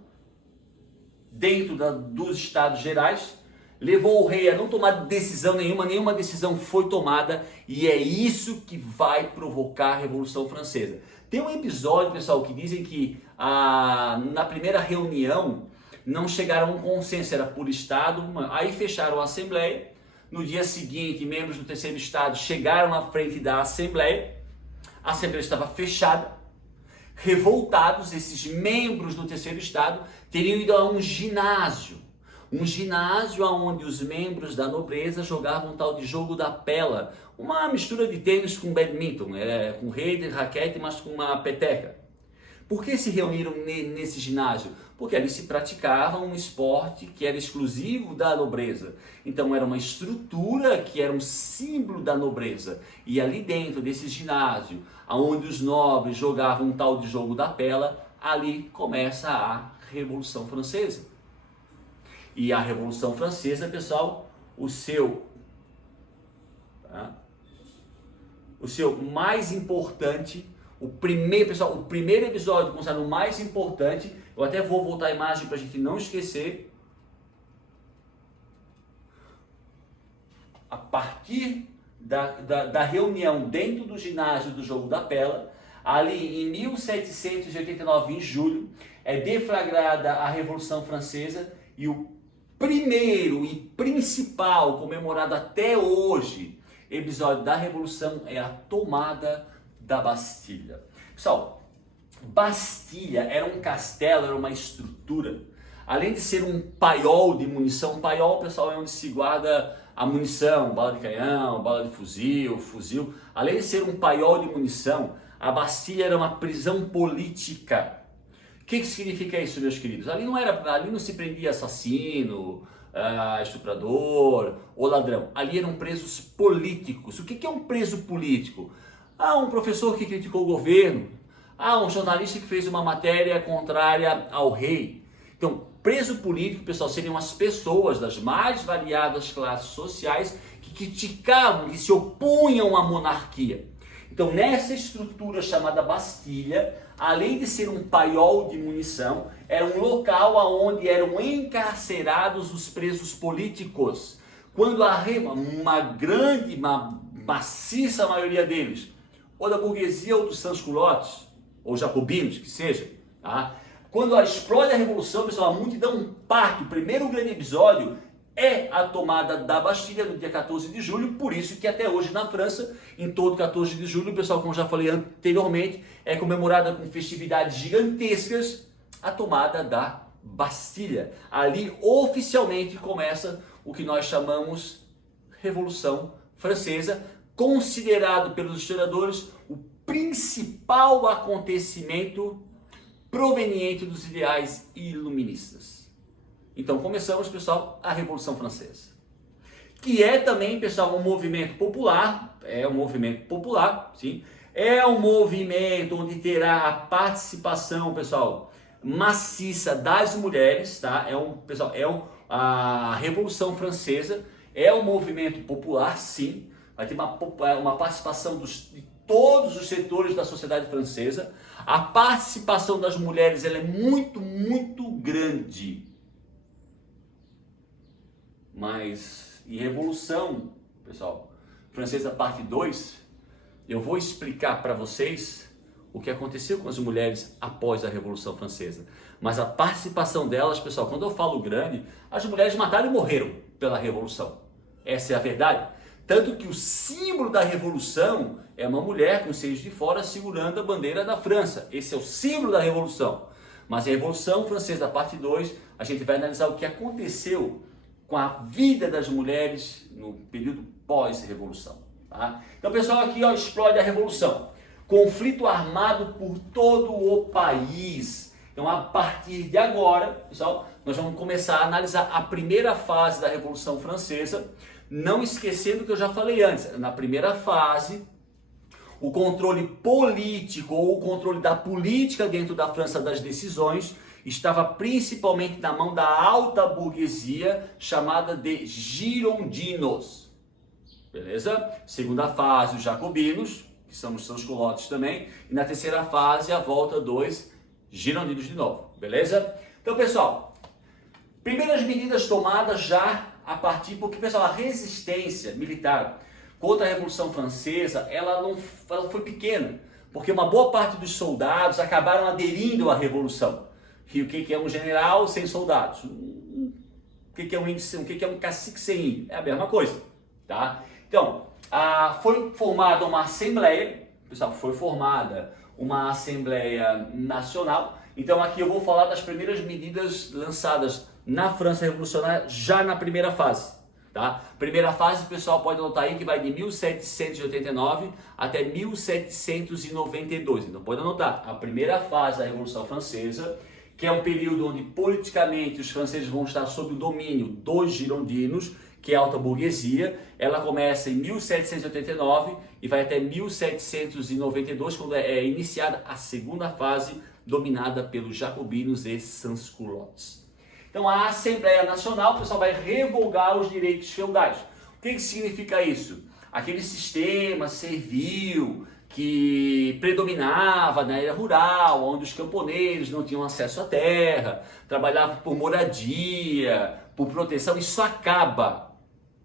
dentro dos estados gerais levou o rei a não tomar decisão nenhuma decisão foi tomada, e é isso que vai provocar a Revolução Francesa. Tem um episódio, pessoal, que dizem que na primeira reunião não chegaram a um consenso, era por estado, aí fecharam a assembleia. No dia seguinte, membros do terceiro estado chegaram à frente da assembleia, a assembleia estava fechada. Revoltados, esses membros do terceiro estado teriam ido a um ginásio onde os membros da nobreza jogavam um tal de jogo da pela, uma mistura de tênis com badminton, com rede, raquete, mas com uma peteca. Por que se reuniram nesse ginásio? Porque ali se praticava um esporte que era exclusivo da nobreza. Então era uma estrutura que era um símbolo da nobreza. E ali dentro desse ginásio, onde os nobres jogavam um tal de jogo da pela, ali começa a Revolução Francesa. E a Revolução Francesa, pessoal, o seu mais importante, o primeiro episódio considerado o mais importante, eu até vou voltar a imagem para a gente não esquecer. A partir da reunião dentro do ginásio do jogo da pela, ali em 1789, em julho, é deflagrada a Revolução Francesa e o primeiro e principal, comemorado até hoje, episódio da Revolução é a tomada da Bastilha. Pessoal, Bastilha era um castelo, era uma estrutura. Além de ser um paiol de munição, paiol, pessoal, é onde se guarda a munição, bala de canhão, bala de fuzil. Além de ser um paiol de munição, a Bastilha era uma prisão política. O que significa isso, meus queridos? Ali não se prendia assassino, estuprador ou ladrão. Ali eram presos políticos. O que é um preso político? Um professor que criticou o governo. Um jornalista que fez uma matéria contrária ao rei. Então, preso político, pessoal, seriam as pessoas das mais variadas classes sociais que criticavam, que se opunham à monarquia. Então, nessa estrutura chamada Bastilha, além de ser um paiol de munição, era um local onde eram encarcerados os presos políticos. Quando uma maciça maioria deles, ou da burguesia ou dos sans-culottes, ou jacobinos, que seja, tá? Quando explode a Revolução, pessoal, a multidão parte. O primeiro grande episódio é a tomada da Bastilha no dia 14 de julho, por isso que até hoje na França, em todo 14 de julho, pessoal, como já falei anteriormente, é comemorada com festividades gigantescas a tomada da Bastilha. Ali oficialmente começa o que nós chamamos Revolução Francesa, considerado pelos historiadores o principal acontecimento proveniente dos ideais iluministas. Então começamos, pessoal, a Revolução Francesa, que é também, pessoal, um movimento popular, sim, é um movimento onde terá a participação, pessoal, maciça das mulheres, tá? A Revolução Francesa é um movimento popular, sim, vai ter uma participação de todos os setores da sociedade francesa. A participação das mulheres ela é muito, muito grande. Mas em Revolução, pessoal, Francesa parte 2, eu vou explicar para vocês o que aconteceu com as mulheres após a Revolução Francesa. Mas a participação delas, pessoal, quando eu falo grande, as mulheres mataram e morreram pela Revolução. Essa é a verdade. Tanto que o símbolo da Revolução é uma mulher com os seios de fora segurando a bandeira da França. Esse é o símbolo da Revolução. Mas a Revolução Francesa, parte 2, a gente vai analisar o que aconteceu com a vida das mulheres no período pós-revolução. Tá? Então, pessoal, aqui explode a Revolução. Conflito armado por todo o país. Então, a partir de agora, pessoal, nós vamos começar a analisar a primeira fase da Revolução Francesa, não esquecendo o que eu já falei antes. Na primeira fase, o controle político ou o controle da política dentro da França das decisões estava principalmente na mão da alta burguesia, chamada de girondinos. Beleza? Segunda fase, os jacobinos, que são os sans-culottes também. E na terceira fase, a volta dos girondinos de novo. Beleza? Então, pessoal, primeiras medidas tomadas já a partir, porque, pessoal, a resistência militar contra a Revolução Francesa, ela foi pequena, porque uma boa parte dos soldados acabaram aderindo à Revolução. E o que é um general sem soldados? O que é um índice? O que é um cacique sem índio? É a mesma coisa, tá? Então, foi formada uma assembleia, pessoal, nacional. Então, aqui eu vou falar das primeiras medidas lançadas na França revolucionária já na primeira fase. Tá? Primeira fase, o pessoal pode anotar aí que vai de 1789 até 1792. Então pode anotar, a primeira fase da Revolução Francesa, que é um período onde politicamente os franceses vão estar sob o domínio dos girondinos, que é a alta burguesia. Ela começa em 1789 e vai até 1792, quando é iniciada a segunda fase, dominada pelos jacobinos e sans-culottes. Então a Assembleia Nacional, o pessoal vai revogar os direitos feudais. O que significa isso? Aquele sistema servil que predominava na era rural, onde os camponeses não tinham acesso à terra, trabalhavam por moradia, por proteção, isso acaba.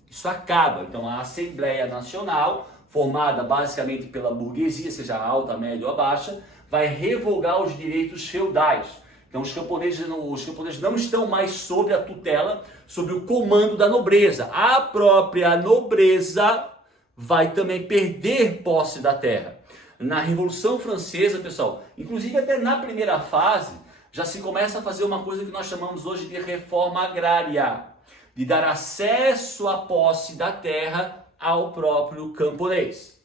Isso acaba. Então a Assembleia Nacional, formada basicamente pela burguesia, seja alta, média ou baixa, vai revogar os direitos feudais. Então os camponeses não estão mais sob a tutela, sob o comando da nobreza. A própria nobreza vai também perder posse da terra. Na Revolução Francesa, pessoal, inclusive até na primeira fase, já se começa a fazer uma coisa que nós chamamos hoje de reforma agrária, de dar acesso à posse da terra ao próprio camponês.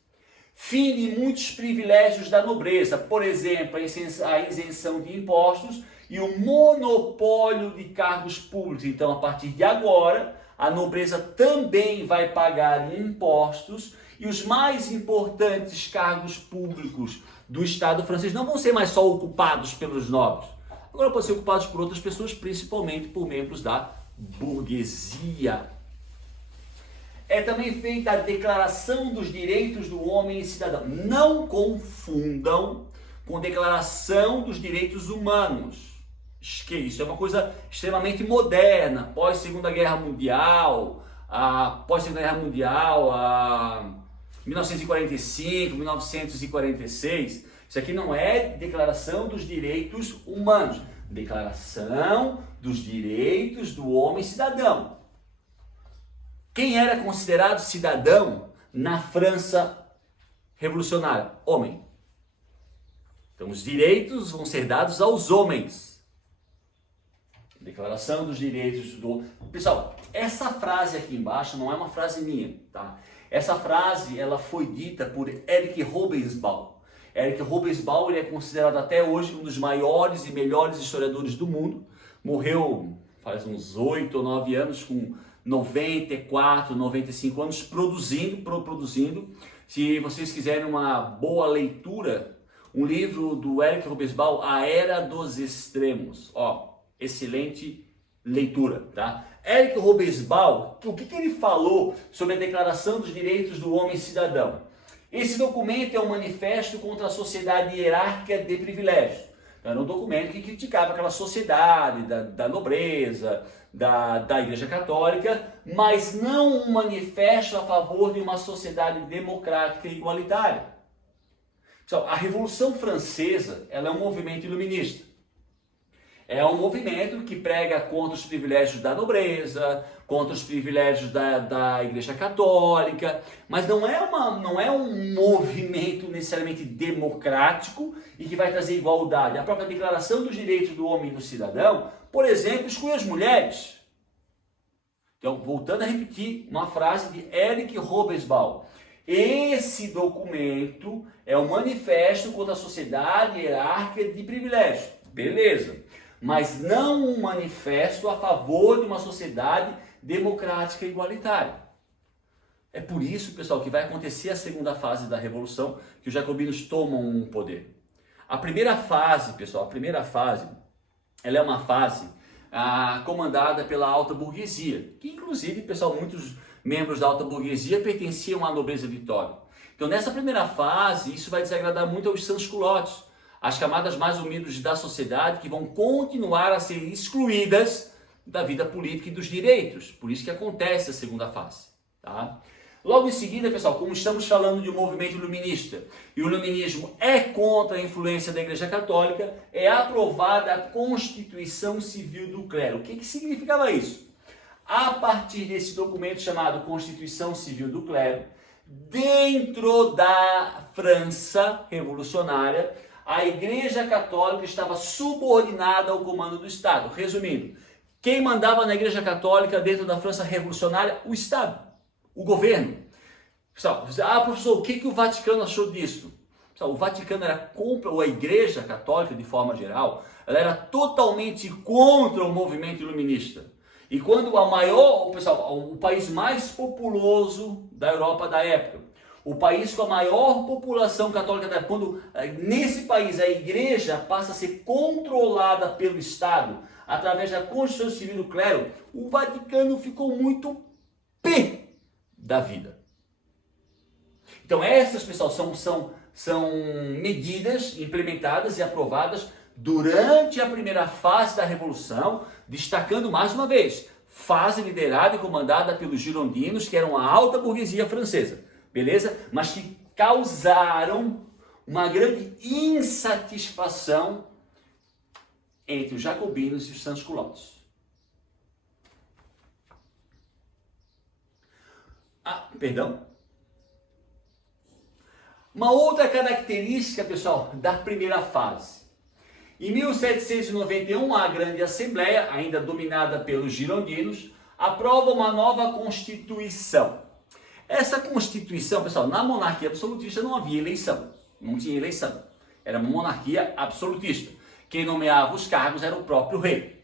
Fim de muitos privilégios da nobreza, por exemplo, a isenção de impostos e o monopólio de cargos públicos. Então, a partir de agora, a nobreza também vai pagar impostos e os mais importantes cargos públicos do Estado francês não vão ser mais só ocupados pelos nobres. Agora podem ser ocupados por outras pessoas, principalmente por membros da burguesia. É também feita a Declaração dos Direitos do Homem e Cidadão. Não confundam com Declaração dos Direitos Humanos. Que isso é uma coisa extremamente moderna, pós Segunda Guerra Mundial, 1945, 1946. Isso aqui não é Declaração dos Direitos Humanos, Declaração dos Direitos do Homem e Cidadão. Quem era considerado cidadão na França revolucionária? Homem. Então os direitos vão ser dados aos homens. Declaração dos Direitos do... Pessoal, essa frase aqui embaixo não é uma frase minha, tá? Essa frase, ela foi dita por Erich Hobsbawm. Erich Hobsbawm, ele é considerado até hoje um dos maiores e melhores historiadores do mundo. Morreu faz uns 8 ou 9 anos, com 94, 95 anos, produzindo. Se vocês quiserem uma boa leitura, um livro do Erich Hobsbawm, A Era dos Extremos. Ó, excelente leitura, tá? Erich Hobsbawm, o que ele falou sobre a Declaração dos Direitos do Homem e Cidadão? Esse documento é um manifesto contra a sociedade hierárquica de privilégios. Era um documento que criticava aquela sociedade da nobreza, da Igreja Católica, mas não um manifesto a favor de uma sociedade democrática e igualitária. Pessoal, a Revolução Francesa, ela é um movimento iluminista. É um movimento que prega contra os privilégios da nobreza, contra os privilégios da Igreja Católica, mas não é um movimento necessariamente democrático e que vai trazer igualdade. A própria Declaração dos Direitos do Homem e do Cidadão, por exemplo, exclui as mulheres. Então, voltando a repetir uma frase de Erich Hobsbawm. Esse documento é um manifesto contra a sociedade hierárquica de privilégios. Beleza. Mas não um manifesto a favor de uma sociedade democrática e igualitária. É por isso, pessoal, que vai acontecer a segunda fase da Revolução, que os jacobinos tomam o poder. A primeira fase, pessoal, ela é uma fase comandada pela alta burguesia, que inclusive, pessoal, muitos membros da alta burguesia pertenciam à nobreza vitória. Então, nessa primeira fase, isso vai desagradar muito aos sans-culottes, as camadas mais humildes da sociedade, que vão continuar a ser excluídas da vida política e dos direitos. Por isso que acontece a segunda fase. Tá? Logo em seguida, pessoal, como estamos falando de um movimento iluminista, e o iluminismo é contra a influência da Igreja Católica, é aprovada a Constituição Civil do Clero. O que significava isso? A partir desse documento chamado Constituição Civil do Clero, dentro da França revolucionária, a Igreja Católica estava subordinada ao comando do Estado. Resumindo, Quem mandava na Igreja Católica dentro da França revolucionária? O Estado, o governo. Pessoal, professor, o que o Vaticano achou disso? Pessoal, o Vaticano era contra, ou a Igreja Católica de forma geral, ela era totalmente contra o movimento iluminista. E quando o país mais populoso da Europa da época, o país com a maior população católica da época, quando nesse país a igreja passa a ser controlada pelo Estado, através da Constituição Civil do Clero, o Vaticano ficou muito pé da vida. Então essas, pessoal, são medidas implementadas e aprovadas durante a primeira fase da Revolução, destacando mais uma vez, fase liderada e comandada pelos girondinos, que eram a alta burguesia francesa, beleza? Mas que causaram uma grande insatisfação entre os jacobinos e os sans-culottes. Uma outra característica, pessoal, da primeira fase. Em 1791, a Grande Assembleia, ainda dominada pelos girondinos, aprova uma nova Constituição. Essa Constituição, pessoal, na monarquia absolutista não havia eleição, não tinha eleição. Era uma monarquia absolutista. Quem nomeava os cargos era o próprio rei.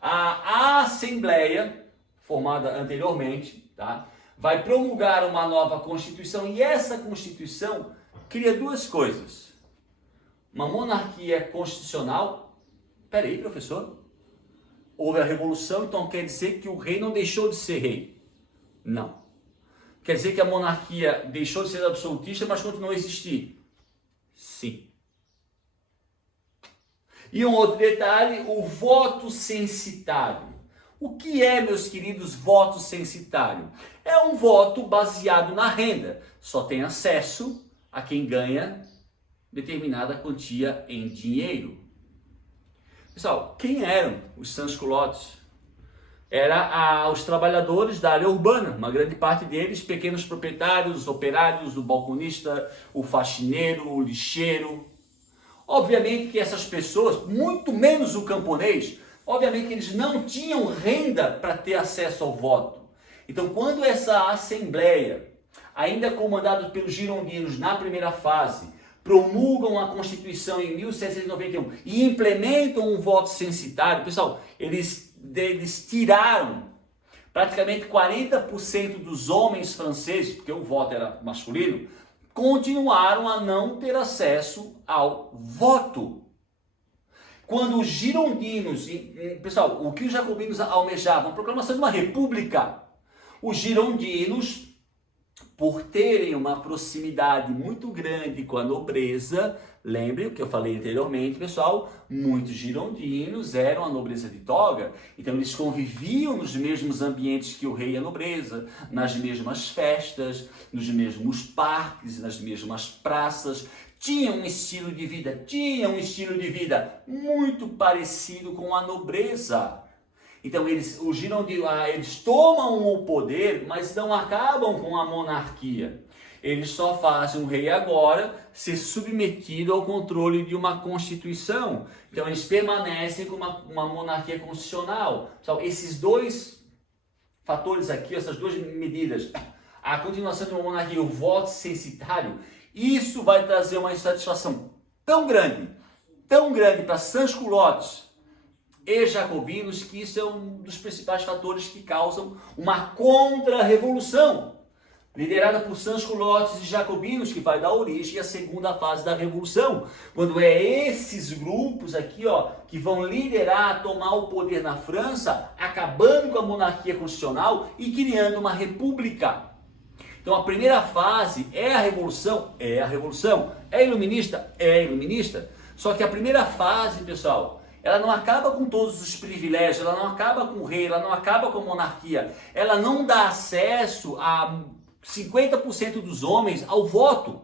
A Assembleia, formada anteriormente, tá, vai promulgar uma nova Constituição e essa Constituição cria duas coisas. Uma monarquia constitucional. Peraí, professor. Houve a revolução, então quer dizer que o rei não deixou de ser rei? Não. Quer dizer que a monarquia deixou de ser absolutista, mas continuou a existir? Sim. E um outro detalhe, o voto censitário. O que é, meus queridos, voto censitário? É um voto baseado na renda. Só tem acesso a quem ganha determinada quantia em dinheiro. Pessoal, quem eram os sans-culottes? Os trabalhadores da área urbana, uma grande parte deles, pequenos proprietários, operários, o balconista, o faxineiro, o lixeiro. Obviamente que essas pessoas, muito menos o camponês, obviamente que eles não tinham renda para ter acesso ao voto. Então, quando essa assembleia, ainda comandada pelos girondinos na primeira fase, promulgam a Constituição em 1791 e implementam um voto censitário, pessoal, eles tiraram praticamente 40% dos homens franceses, porque o voto era masculino, continuaram a não ter acesso ao voto. Quando os girondinos, pessoal, o que os jacobinos almejavam? A proclamação de uma república. Os girondinos, por terem uma proximidade muito grande com a nobreza, lembrem o que eu falei anteriormente, pessoal, muitos girondinos eram a nobreza de toga, então eles conviviam nos mesmos ambientes que o rei e a nobreza, nas mesmas festas, nos mesmos parques, nas mesmas praças, tinham um estilo de vida muito parecido com a nobreza. Então os girondinos, eles tomam o poder, mas não acabam com a monarquia. Eles só fazem o rei agora ser submetido ao controle de uma constituição. Então eles permanecem com uma monarquia constitucional. Então, esses dois fatores aqui, essas duas medidas, a continuação de uma monarquia e o voto censitário, isso vai trazer uma insatisfação tão grande para sans-culottes e jacobinos, que isso é um dos principais fatores que causam uma contra-revolução, liderada por sans-culottes e jacobinos, que vai dar origem à segunda fase da Revolução, quando é esses grupos aqui, que vão liderar, tomar o poder na França, acabando com a monarquia constitucional e criando uma república. Então a primeira fase é a revolução, é iluminista, só que a primeira fase, pessoal, ela não acaba com todos os privilégios, ela não acaba com o rei, ela não acaba com a monarquia, ela não dá acesso a 50% dos homens ao voto.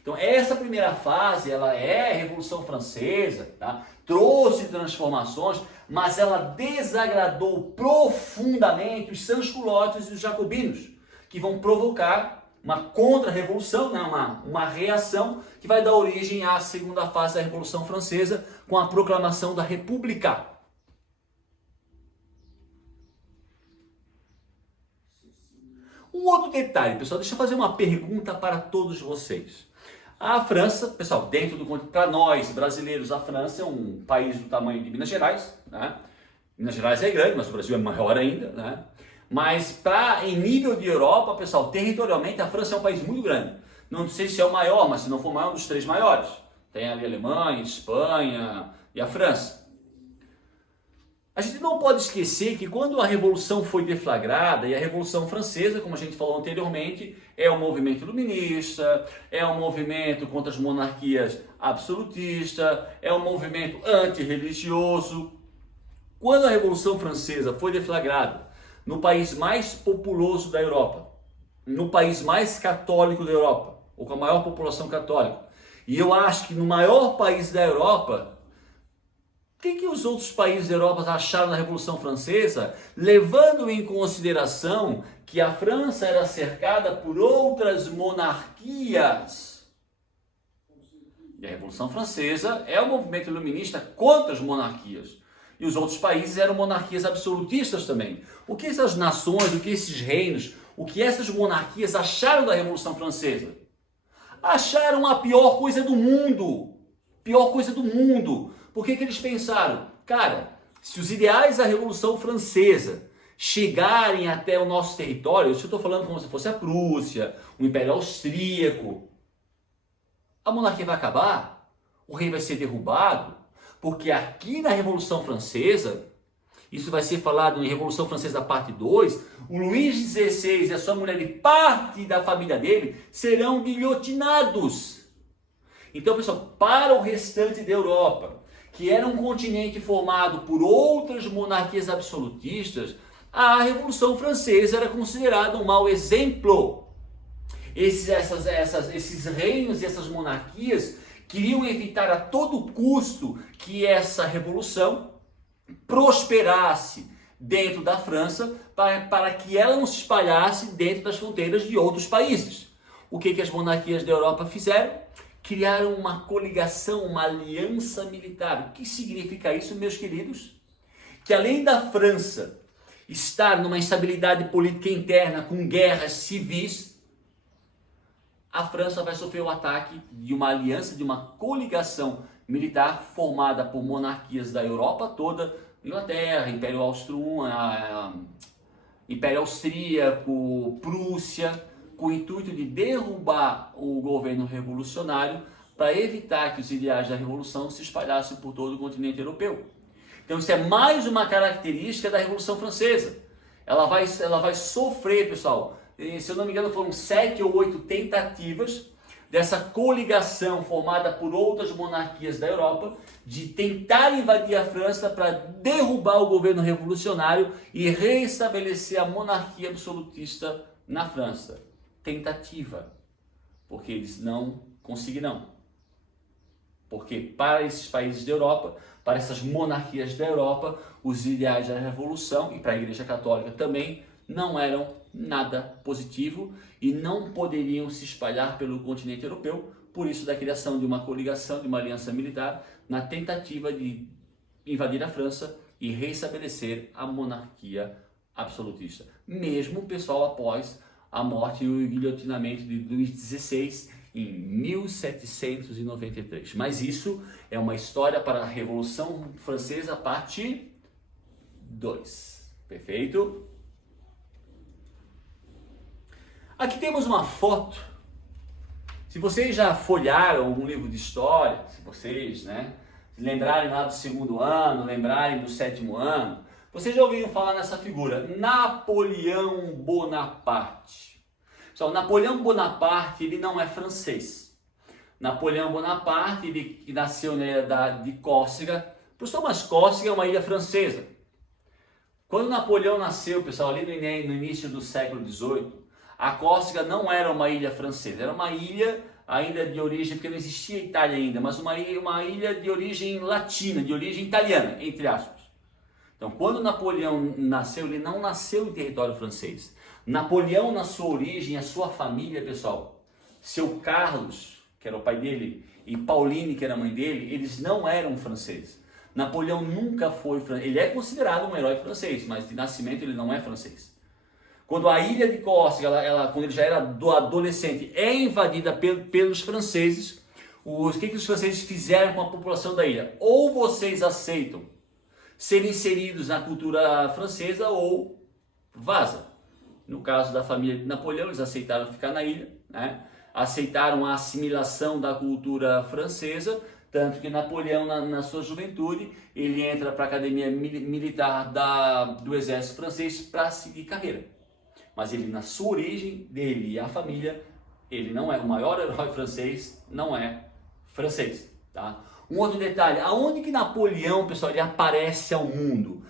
Então essa primeira fase, ela é a Revolução Francesa, tá? Trouxe transformações, mas ela desagradou profundamente os sans-culottes e os jacobinos, que vão provocar uma contra-revolução, né? uma reação que vai dar origem à segunda fase da Revolução Francesa, com a proclamação da República. Um outro detalhe, pessoal, deixa eu fazer uma pergunta para todos vocês. A França, pessoal, para nós brasileiros, a França é um país do tamanho de Minas Gerais, né? Minas Gerais é grande, mas o Brasil é maior ainda, né? Mas em nível de Europa, pessoal, territorialmente a França é um país muito grande. Não sei se é o maior, mas se não for o maior, é um dos 3 maiores. Tem ali a Alemanha, a Espanha e a França. A gente não pode esquecer que quando a Revolução foi deflagrada, e a Revolução Francesa, como a gente falou anteriormente, é um movimento iluminista, é um movimento contra as monarquias absolutistas, é um movimento antirreligioso. Quando a Revolução Francesa foi deflagrada no país mais populoso da Europa, no país mais católico da Europa, ou com a maior população católica, e eu acho que no maior país da Europa, o que os outros países da Europa acharam da Revolução Francesa, levando em consideração que a França era cercada por outras monarquias? E a Revolução Francesa é um movimento iluminista contra as monarquias. E os outros países eram monarquias absolutistas também. O que essas nações, o que esses reinos, o que essas monarquias acharam da Revolução Francesa? Acharam a pior coisa do mundo. Pior coisa do mundo. Por que eles pensaram? Cara, se os ideais da Revolução Francesa chegarem até o nosso território, isso eu estou falando como se fosse a Prússia, o Império Austríaco, a monarquia vai acabar, o rei vai ser derrubado, porque aqui na Revolução Francesa, isso vai ser falado em Revolução Francesa parte 2, o Luís XVI e a sua mulher e parte da família dele serão guilhotinados. Então, pessoal, para o restante da Europa, que era um continente formado por outras monarquias absolutistas, a Revolução Francesa era considerada um mau exemplo. Esses reinos e essas monarquias queriam evitar a todo custo que essa revolução prosperasse dentro da França para que ela não se espalhasse dentro das fronteiras de outros países. O que as monarquias da Europa fizeram? Criaram uma coligação, uma aliança militar. O que significa isso, meus queridos? Que além da França estar numa instabilidade política interna com guerras civis, a França vai sofrer o ataque de uma aliança, de uma coligação militar formada por monarquias da Europa toda, Inglaterra, Império Império Austríaco, Prússia, com o intuito de derrubar o governo revolucionário para evitar que os ideais da revolução se espalhassem por todo o continente europeu. Então isso é mais uma característica da Revolução Francesa. Ela vai sofrer, pessoal, se eu não me engano foram 7 ou 8 tentativas dessa coligação formada por outras monarquias da Europa de tentar invadir a França para derrubar o governo revolucionário e reestabelecer a monarquia absolutista na França. Tentativa, porque eles não conseguirão. Porque para esses países da Europa, para essas monarquias da Europa, os ideais da revolução, e para a Igreja Católica também, não eram nada positivo e não poderiam se espalhar pelo continente europeu, por isso da criação de uma coligação, de uma aliança militar, na tentativa de invadir a França e reestabelecer a monarquia absolutista. Mesmo, pessoal, após a morte e o guilhotinamento de Luís XVI em 1793. Mas isso é uma história para a Revolução Francesa, parte 2. Perfeito? Aqui temos uma foto. Se vocês já folharam algum livro de história, se vocês, lembrarem lá do 2º ano, lembrarem do 7º ano, vocês já ouviram falar nessa figura, Napoleão Bonaparte. Pessoal, Napoleão Bonaparte, ele não é francês. Napoleão Bonaparte, ele nasceu na ilha de Córcega. Pessoal, mas Córcega é uma ilha francesa. Quando Napoleão nasceu, pessoal, ali no início do século XVIII, a Córcega não era uma ilha francesa, era uma ilha ainda de origem, porque não existia Itália ainda, mas uma ilha de origem latina, de origem italiana, entre aspas. Então, quando Napoleão nasceu, ele não nasceu em território francês. Napoleão, na sua origem, a sua família, pessoal, seu Carlos, que era o pai dele, e Pauline, que era a mãe dele, eles não eram franceses. Napoleão nunca foi francês. Ele é considerado um herói francês, mas de nascimento ele não é francês. Quando a ilha de Córcega, quando ele já era adolescente, é invadida pelos franceses, o que os franceses fizeram com a população da ilha? Ou vocês aceitam ser inseridos na cultura francesa ou vaza. No caso da família de Napoleão, eles aceitaram ficar na ilha, né? Aceitaram a assimilação da cultura francesa, tanto que Napoleão, na sua juventude, ele entra para a academia militar do exército francês para seguir carreira. Mas ele, na sua origem dele e a família, ele não é o maior herói francês, não é francês, tá? Um outro detalhe, aonde que Napoleão, pessoal, ele aparece ao mundo?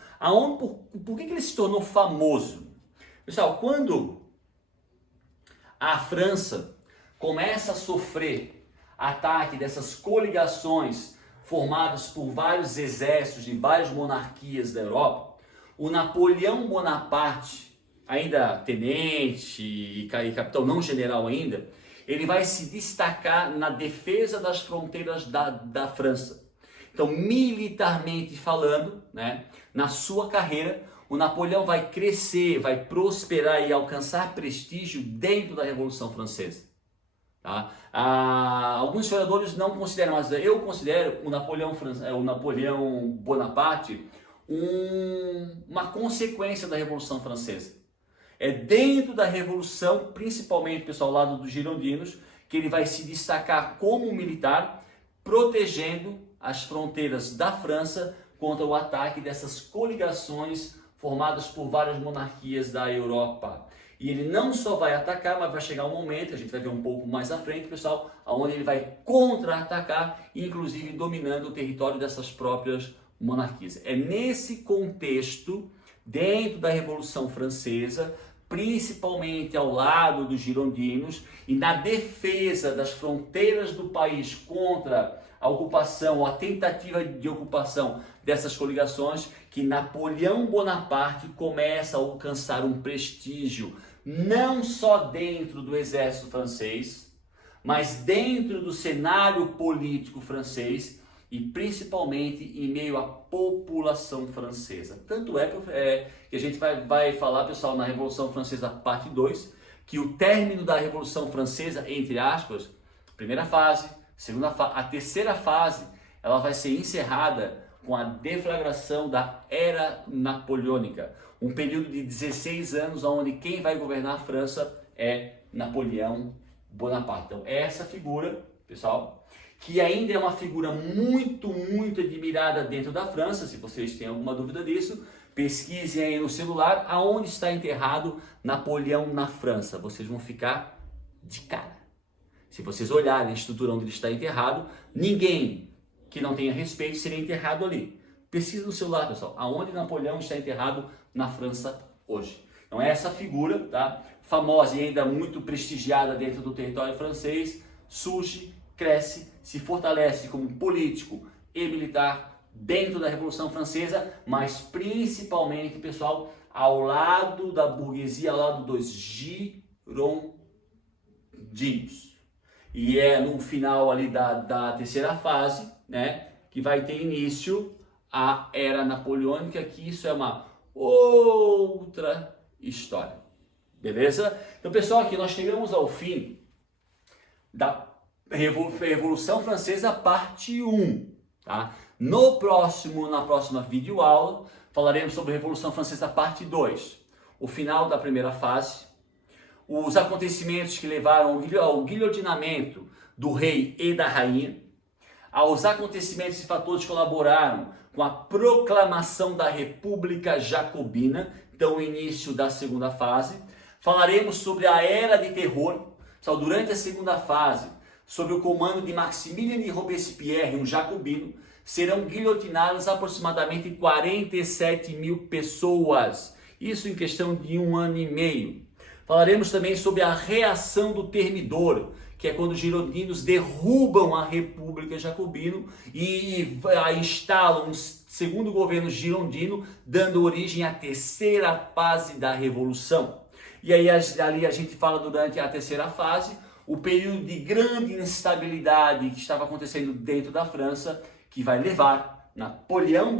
Por que ele se tornou famoso? Pessoal, quando a França começa a sofrer ataque dessas coligações formadas por vários exércitos de várias monarquias da Europa, o Napoleão Bonaparte, ainda tenente e capitão, não general ainda, ele vai se destacar na defesa das fronteiras da França. Então, militarmente falando, né, na sua carreira, o Napoleão vai crescer, vai prosperar e alcançar prestígio dentro da Revolução Francesa. Tá? Alguns historiadores não consideram, mas eu considero o Napoleão Bonaparte uma consequência da Revolução Francesa. É dentro da Revolução, principalmente, pessoal, ao lado dos girondinos, que ele vai se destacar como militar, protegendo as fronteiras da França contra o ataque dessas coligações formadas por várias monarquias da Europa. E ele não só vai atacar, mas vai chegar um momento, a gente vai ver um pouco mais à frente, pessoal, onde ele vai contra-atacar, inclusive dominando o território dessas próprias monarquias. É nesse contexto, dentro da Revolução Francesa, principalmente ao lado dos girondinos e na defesa das fronteiras do país contra a ocupação ou a tentativa de ocupação dessas coligações, que Napoleão Bonaparte começa a alcançar um prestígio não só dentro do exército francês, mas dentro do cenário político francês e principalmente em meio à população francesa. Tanto é que a gente vai falar, pessoal, na Revolução Francesa parte 2, que o término da Revolução Francesa, entre aspas, primeira fase, segunda fase, a terceira fase, ela vai ser encerrada com a deflagração da Era Napoleônica, um período de 16 anos onde quem vai governar a França é Napoleão Bonaparte. Então, essa figura, pessoal, que ainda é uma figura muito, muito admirada dentro da França. Se vocês têm alguma dúvida disso, pesquisem aí no celular aonde está enterrado Napoleão na França. Vocês vão ficar de cara. Se vocês olharem a estrutura onde ele está enterrado, ninguém que não tenha respeito seria enterrado ali. Pesquisa no celular, pessoal, aonde Napoleão está enterrado na França hoje. Então essa figura, tá, famosa e ainda muito prestigiada dentro do território francês, surge, cresce, se fortalece como político e militar dentro da Revolução Francesa, mas principalmente, pessoal, ao lado da burguesia, ao lado dos girondinos. E é no final ali da terceira fase, né, que vai ter início a Era Napoleônica, que isso é uma outra história. Beleza? Então, pessoal, aqui nós chegamos ao fim da Revolução Francesa, parte 1. Tá? Na próxima videoaula, falaremos sobre a Revolução Francesa, parte 2. O final da primeira fase, os acontecimentos que levaram ao guilhotinamento do rei e da rainha, aos acontecimentos e fatores que colaboraram com a proclamação da República Jacobina, então o início da segunda fase. Falaremos sobre a Era de Terror, então, durante a segunda fase, sob o comando de Maximilien de Robespierre, um jacobino, serão guilhotinadas aproximadamente 47 mil pessoas, isso em questão de 1 ano e meio. Falaremos também sobre a reação do Termidor, que é quando os girondinos derrubam a República Jacobina e instalam um segundo governo girondino, dando origem à terceira fase da Revolução. E aí ali a gente fala durante a terceira fase, o período de grande instabilidade que estava acontecendo dentro da França, que vai levar Napoleão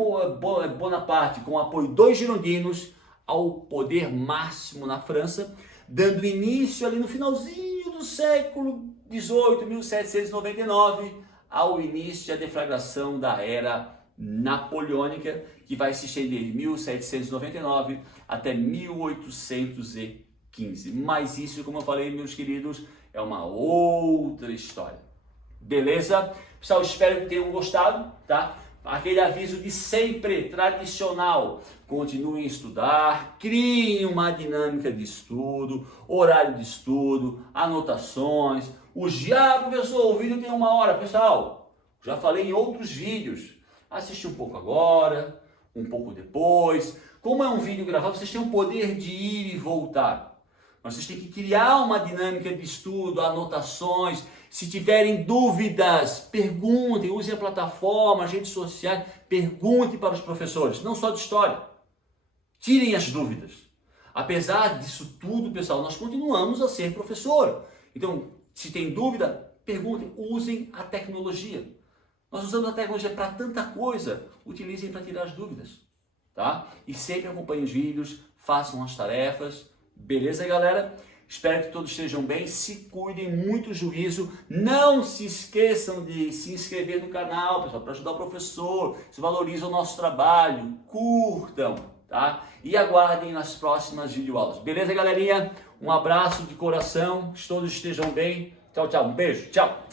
Bonaparte, com o apoio dos girondinos, ao poder máximo na França, dando início ali no finalzinho do século XVIII, 1799, ao início da deflagração da era napoleônica, que vai se estender de 1799 até 1815. Mas isso, como eu falei, meus queridos, é uma outra história. Beleza? Pessoal, espero que tenham gostado, tá? Aquele aviso de sempre, tradicional. Continuem a estudar, criem uma dinâmica de estudo, horário de estudo, anotações. Professor, o vídeo tem 1 hora. Pessoal, já falei em outros vídeos. Assiste um pouco agora, um pouco depois. Como é um vídeo gravado, vocês têm o poder de ir e voltar. Mas vocês têm que criar uma dinâmica de estudo, anotações. Se tiverem dúvidas, perguntem, usem a plataforma, as redes sociais, perguntem para os professores, não só de história. Tirem as dúvidas. Apesar disso tudo, pessoal, nós continuamos a ser professor. Então, se tem dúvida, perguntem, usem a tecnologia. Nós usamos a tecnologia para tanta coisa, utilizem para tirar as dúvidas, tá? E sempre acompanhem os vídeos, façam as tarefas, beleza, galera? Espero que todos estejam bem, se cuidem, muito juízo, não se esqueçam de se inscrever no canal, pessoal, para ajudar o professor, se valorizam o nosso trabalho, curtam, tá? E aguardem nas próximas videoaulas, beleza, galerinha? Um abraço de coração, que todos estejam bem, tchau, tchau, um beijo, tchau!